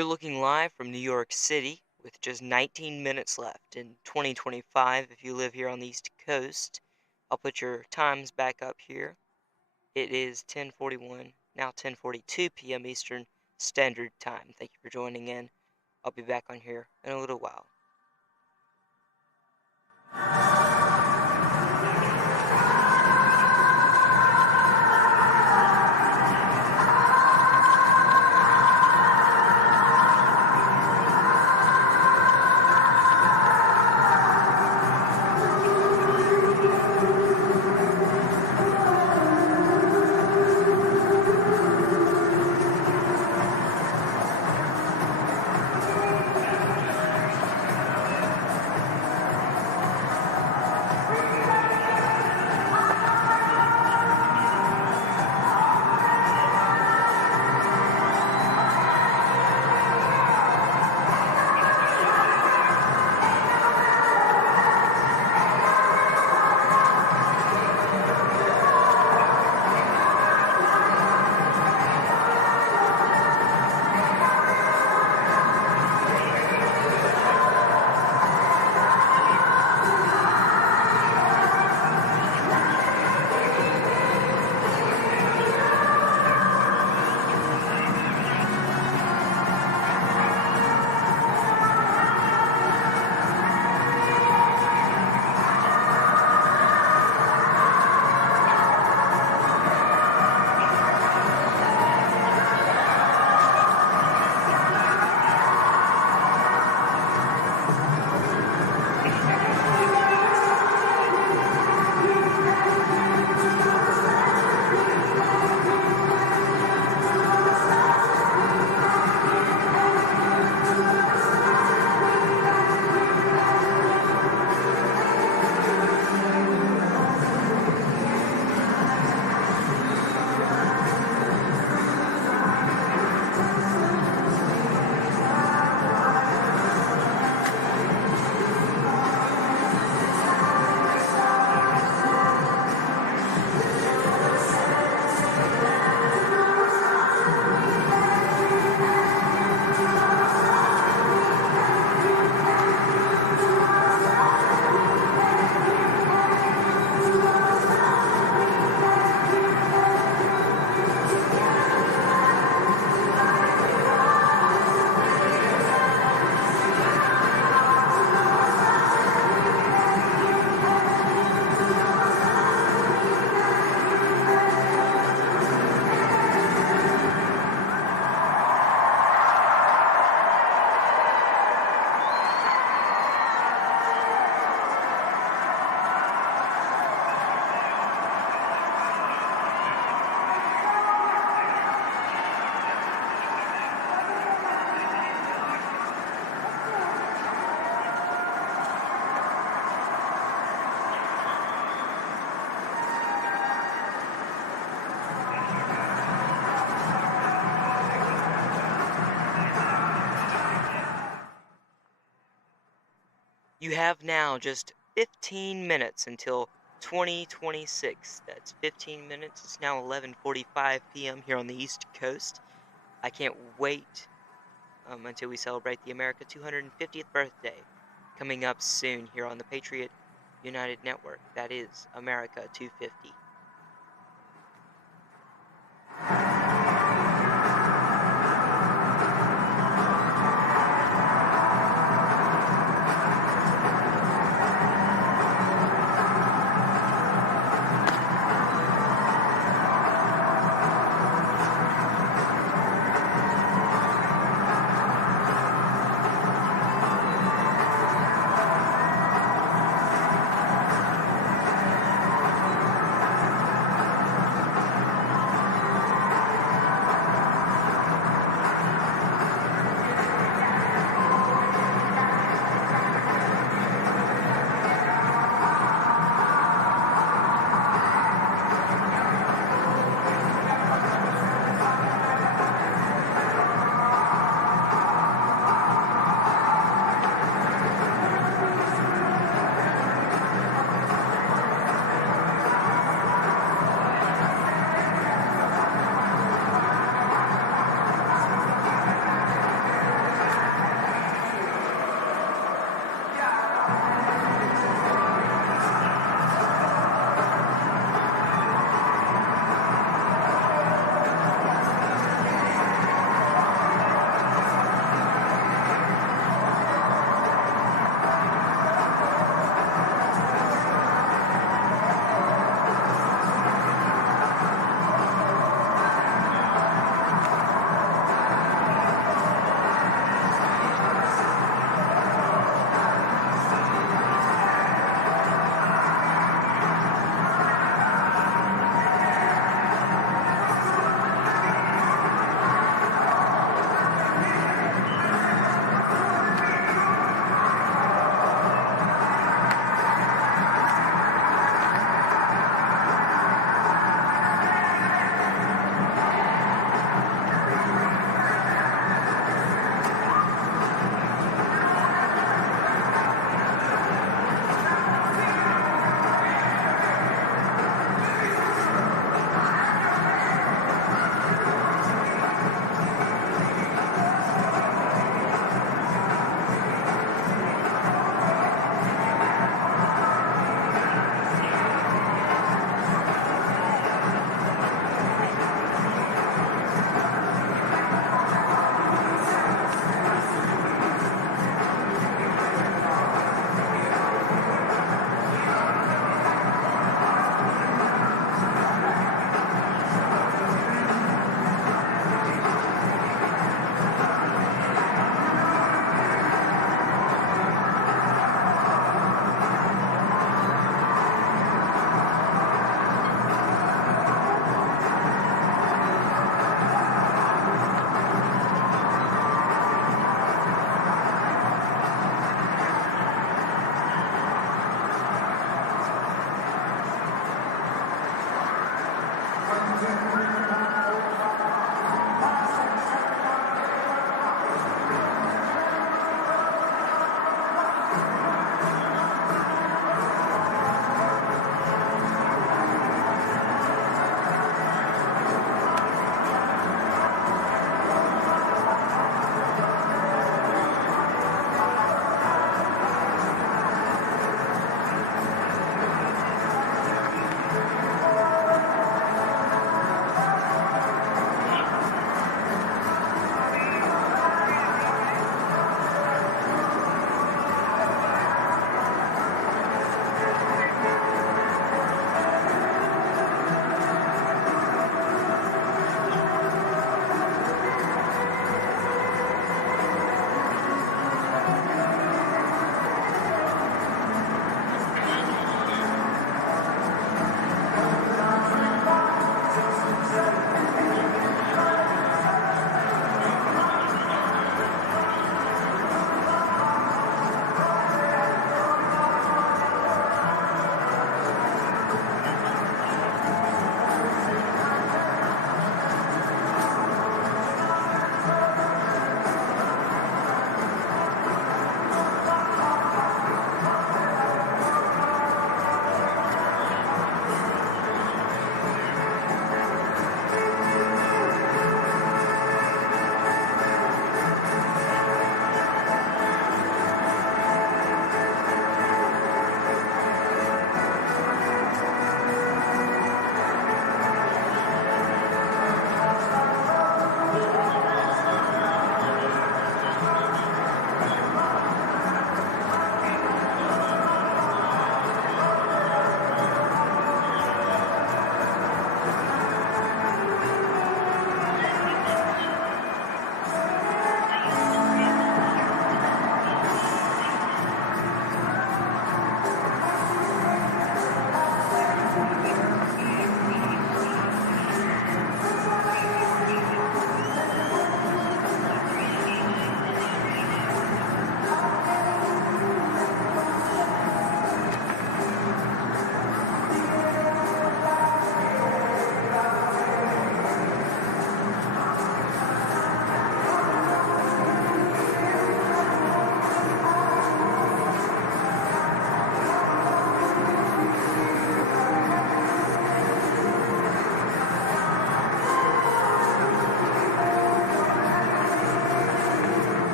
You're looking live from New York City with just 19 minutes left in 2025 if you live here on the East Coast. I'll put your times back up here. It is 10:41, now 10:42 p.m. Eastern Standard Time. Thank you for joining in. I'll be back on here in a little while. You have now just 15 minutes until 2026. That's 15 minutes. It's now 11:45 p.m. here on the East Coast. I can't wait until we celebrate the America 250th birthday coming up soon here on the Patriot United Network. That is America 250.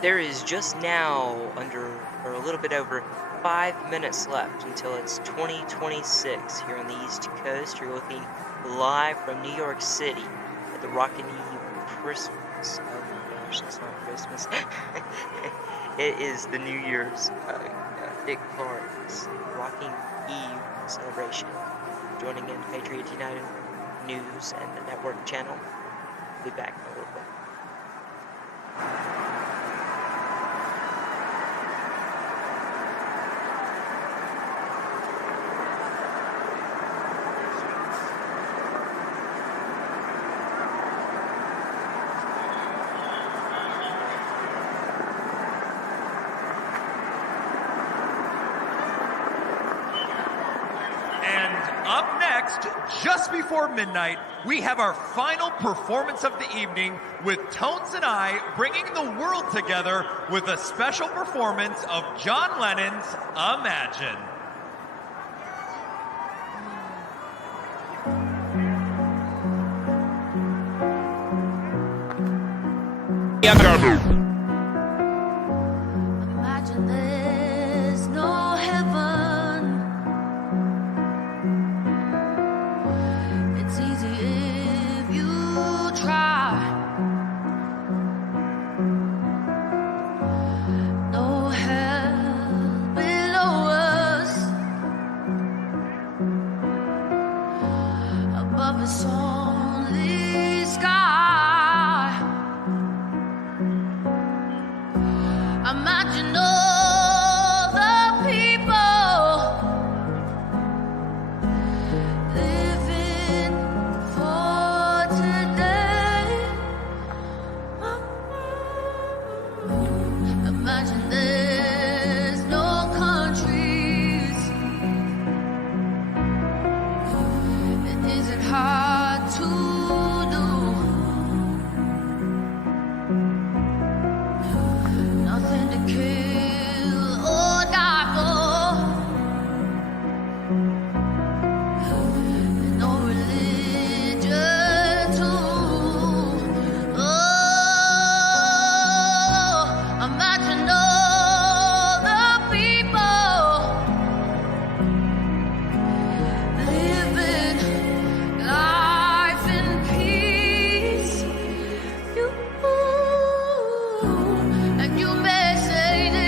There is just now a little bit over 5 minutes left until it's 2026 here on the East Coast. You're looking live from New York City at the Rockin' Eve Christmas. Oh my gosh, it's not Christmas. It is the New Year's Dick Clark's Rockin' Eve celebration. Joining in Patriot United News and the network channel. We'll be back in a little bit. Up next, just before midnight, we have our final performance of the evening with Tones and I bringing the world together with a special performance of John Lennon's Imagine. Imagine there's no heaven. It's easy if you try. No hell below us. Above us only sky. Imagine all the people living for today. Imagine there's no countries. It isn't hard to do. Nothing to kill or die for. And no religion too. Oh, imagine all the people living life in peace. And you may say this.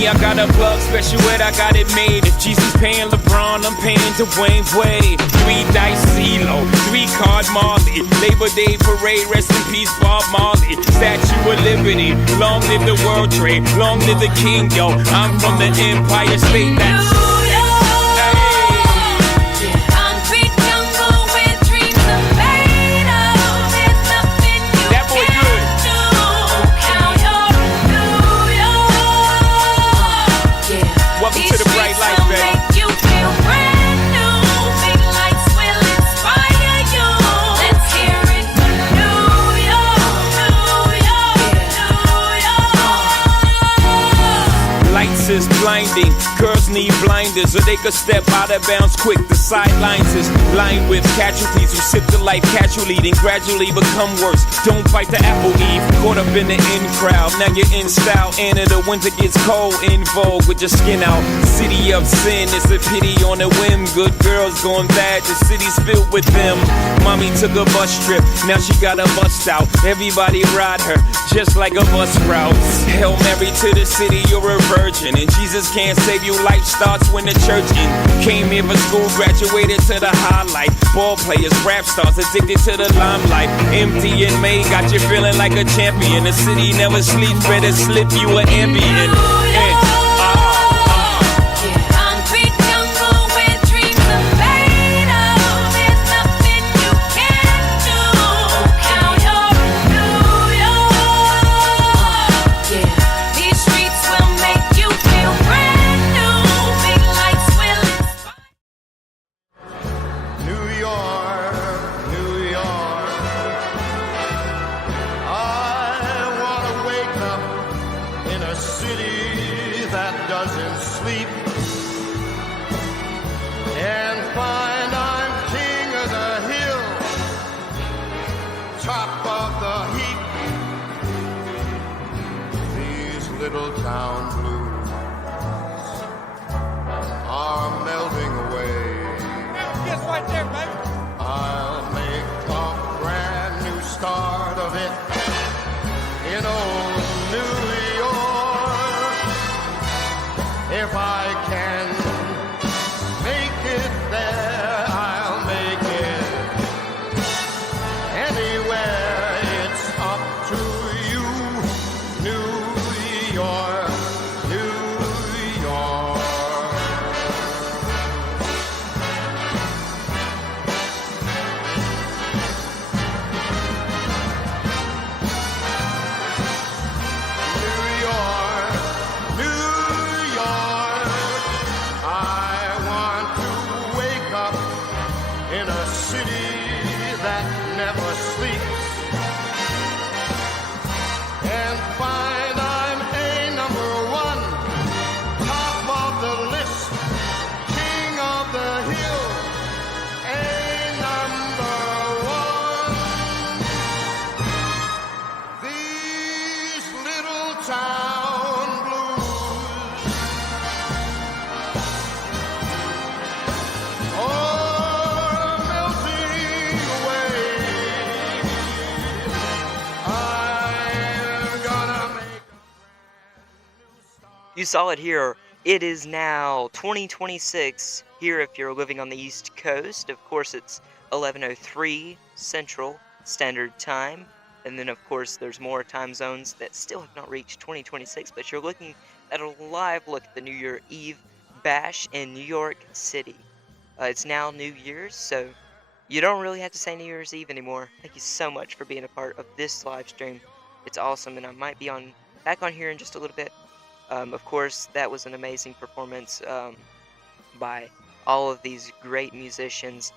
Me, I got a plug, special ed, I got it made. If Jesus paying LeBron, I'm paying Dwayne Wade. 3 dice CeeLo, 3-card Marley. Labor Day parade, rest in peace Bob Marley. Statue of Liberty, long live the World Trade, long live the King, yo. I'm from the Empire State, that's... Welcome to the bright light, baby. Lights is blinding, girls need blinders or they could step out of bounds quick. The sidelines is lined with casualties who sip the life casually and gradually become worse. Don't bite the apple, Eve, caught up in the in crowd. Now you're in style, and in the winter gets cold, in vogue with your skin out. City of sin, it's a pity on a whim. Good girls going bad, the city's filled with them. Mommy took a bus trip, now she got a bust out. Everybody ride her, just like a bus route. Hail Mary to the city, you're a virgin, and Jesus can't save you. Life starts when the church in. Came here for school, graduated to the highlight. Ball players, rap stars, addicted to the limelight. Empty in May, got you feeling like a champion. The city never sleeps, better slip you an ambient. Little town blues are melting away. Just right there, baby. I'll make a brand new start of it in old New York. If I can make it there, I'll make it anywhere. It's up to you, New York, New York. New York, New York. I want to wake up in a city that never sleeps and find I'm a number one, top of the list, king of the hill, a number one. These little town blues are melting away. I'm gonna make You saw it here. It is now 2026 here if you're living on the East Coast. Of course, it's 11:03 Central Standard Time. And then, of course, there's more time zones that still have not reached 2026. But you're looking at a live look at the New Year Eve Bash in New York City. It's now New Year's, so you don't really have to say New Year's Eve anymore. Thank you so much for being a part of this live stream. It's awesome, and I might be back on here in just a little bit. Of course, that was an amazing performance by all of these great musicians,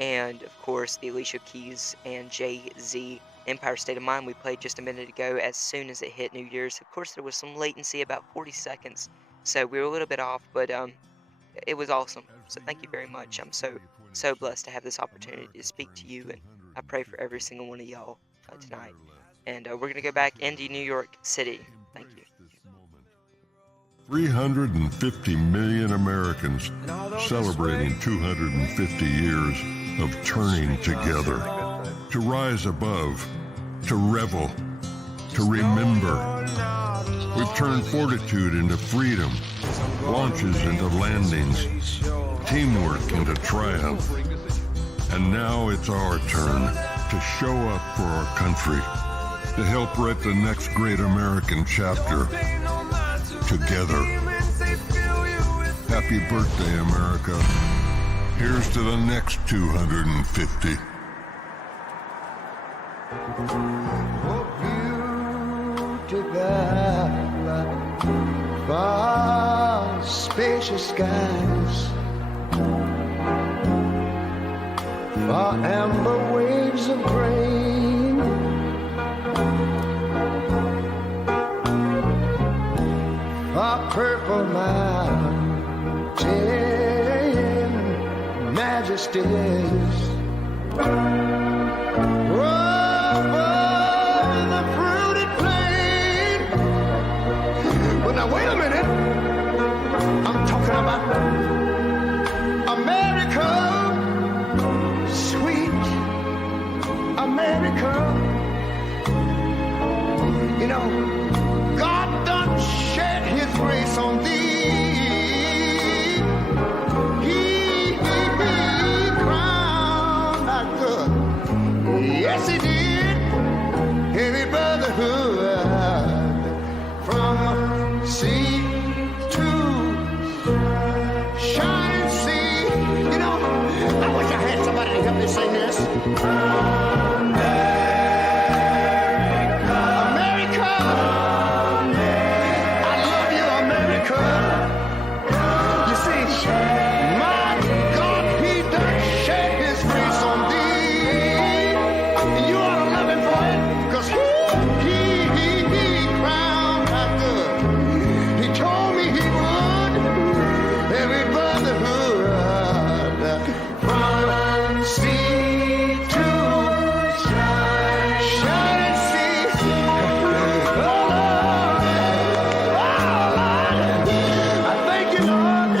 and of course the Alicia Keys and Jay-Z Empire State of Mind we played just a minute ago as soon as it hit New Year's. Of course, there was some latency, about 40 seconds, so we were a little bit off, but it was awesome. So thank you very much. I'm so blessed to have this opportunity to speak to you, and I pray for every single one of y'all tonight. And we're going to go back into New York City. Thank you. 350 million Americans celebrating 250 years of turning together, to rise above, to revel, to remember. We've turned fortitude into freedom, launches into landings, teamwork into triumph. And now it's our turn to show up for our country, to help write the next great American chapter together. Happy birthday, America. Here's to the next 250. Far spacious skies, far amber waves of grain, far purple mountain majesties. Now wait a minute, I'm talking about America, sweet America. You know, God done shed his grace on thee. He crowned our good. Yes, he did. Every brotherhood from sea to shining sea. You know, I wish I had somebody to help me sing this. America, I love you, America. You see, my God, he done shed his grace on thee. And you ought to love him for it, because he crowned our good. He told me he would. Every brotherhood from sea to shining sea. Oh, Lord. I thank you, Lord.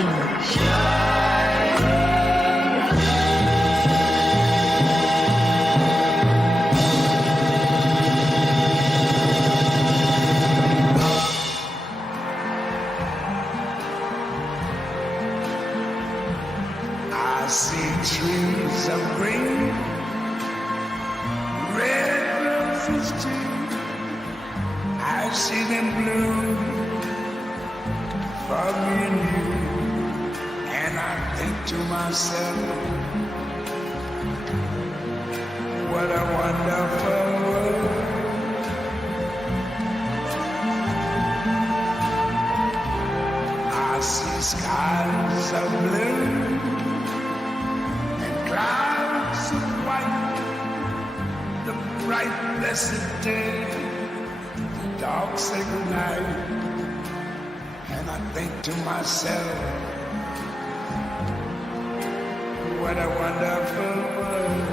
I see trees of green, red roses too. I see them bloom for me and you. And I think to myself, what a wonderful world. I see skies of blue, clouds of white, the bright blessed day, the dark sacred night. And I think to myself, what a wonderful world.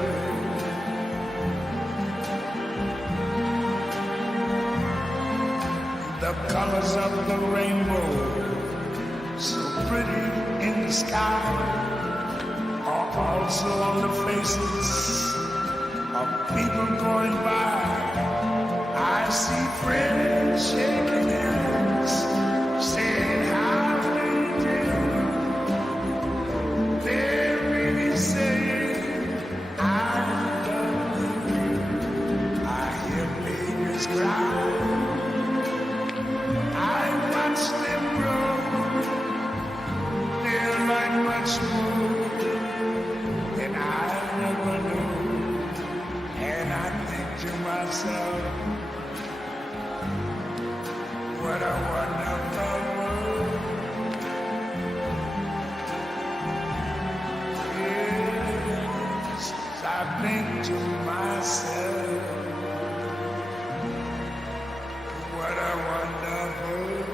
The colors of the rainbow, so pretty in the sky, are also on the faces of people going by. I see friends shaking hands, saying how do you do. They're really saying I love you. I hear babies cry. I watch them grow. They're like much more than I never knew. And I think to myself, what a wonderful world. Yes, I think to myself, what a wonderful world.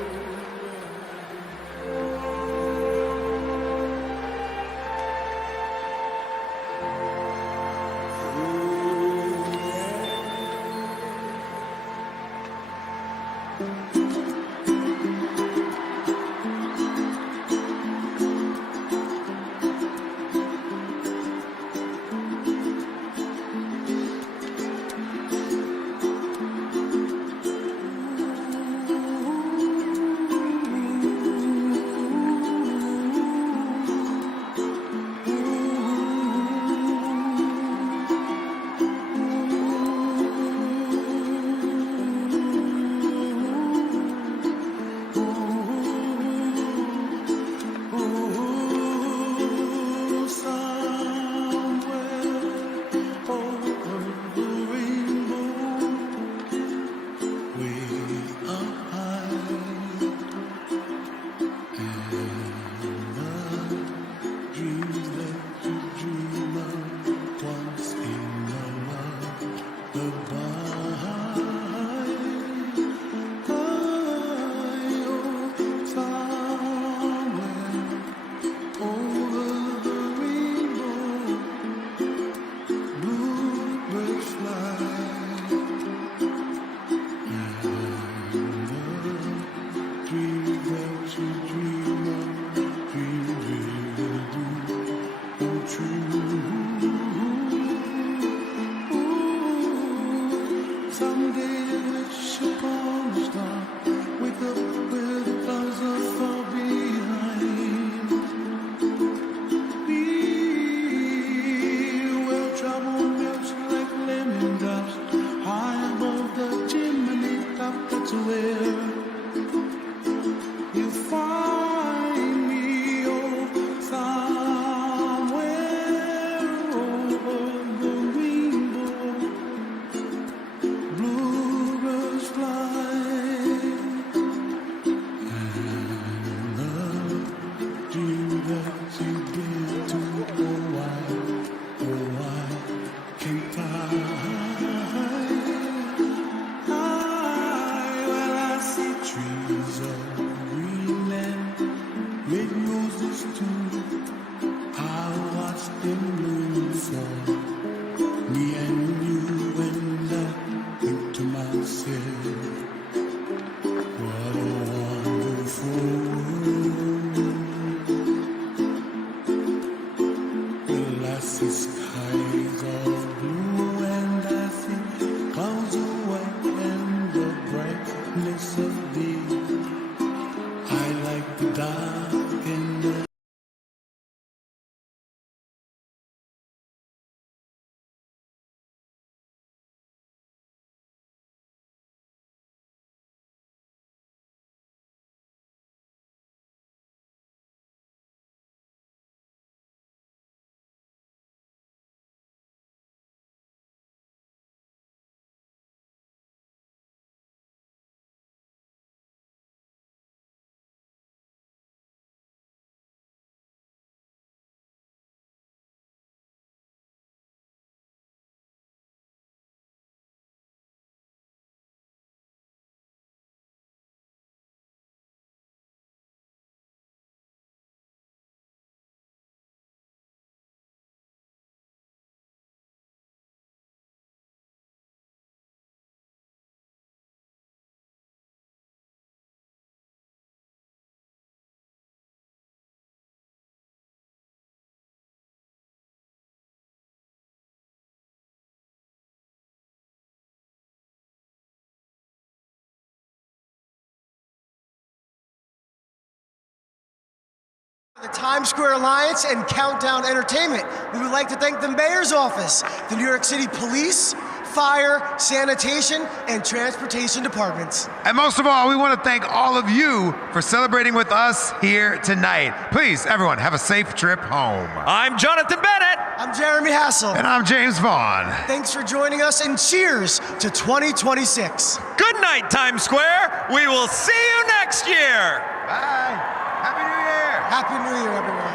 The Times Square Alliance and Countdown Entertainment. We would like to thank the Mayor's Office, the New York City Police, Fire, Sanitation, and Transportation Departments. And most of all, we want to thank all of you for celebrating with us here tonight. Please, everyone, have a safe trip home. I'm Jonathan Bennett. I'm Jeremy Hassel. And I'm James Vaughn. Thanks for joining us, and cheers to 2026. Good night, Times Square. We will see you next year. Bye. Happy New Year. Happy New Year, everyone.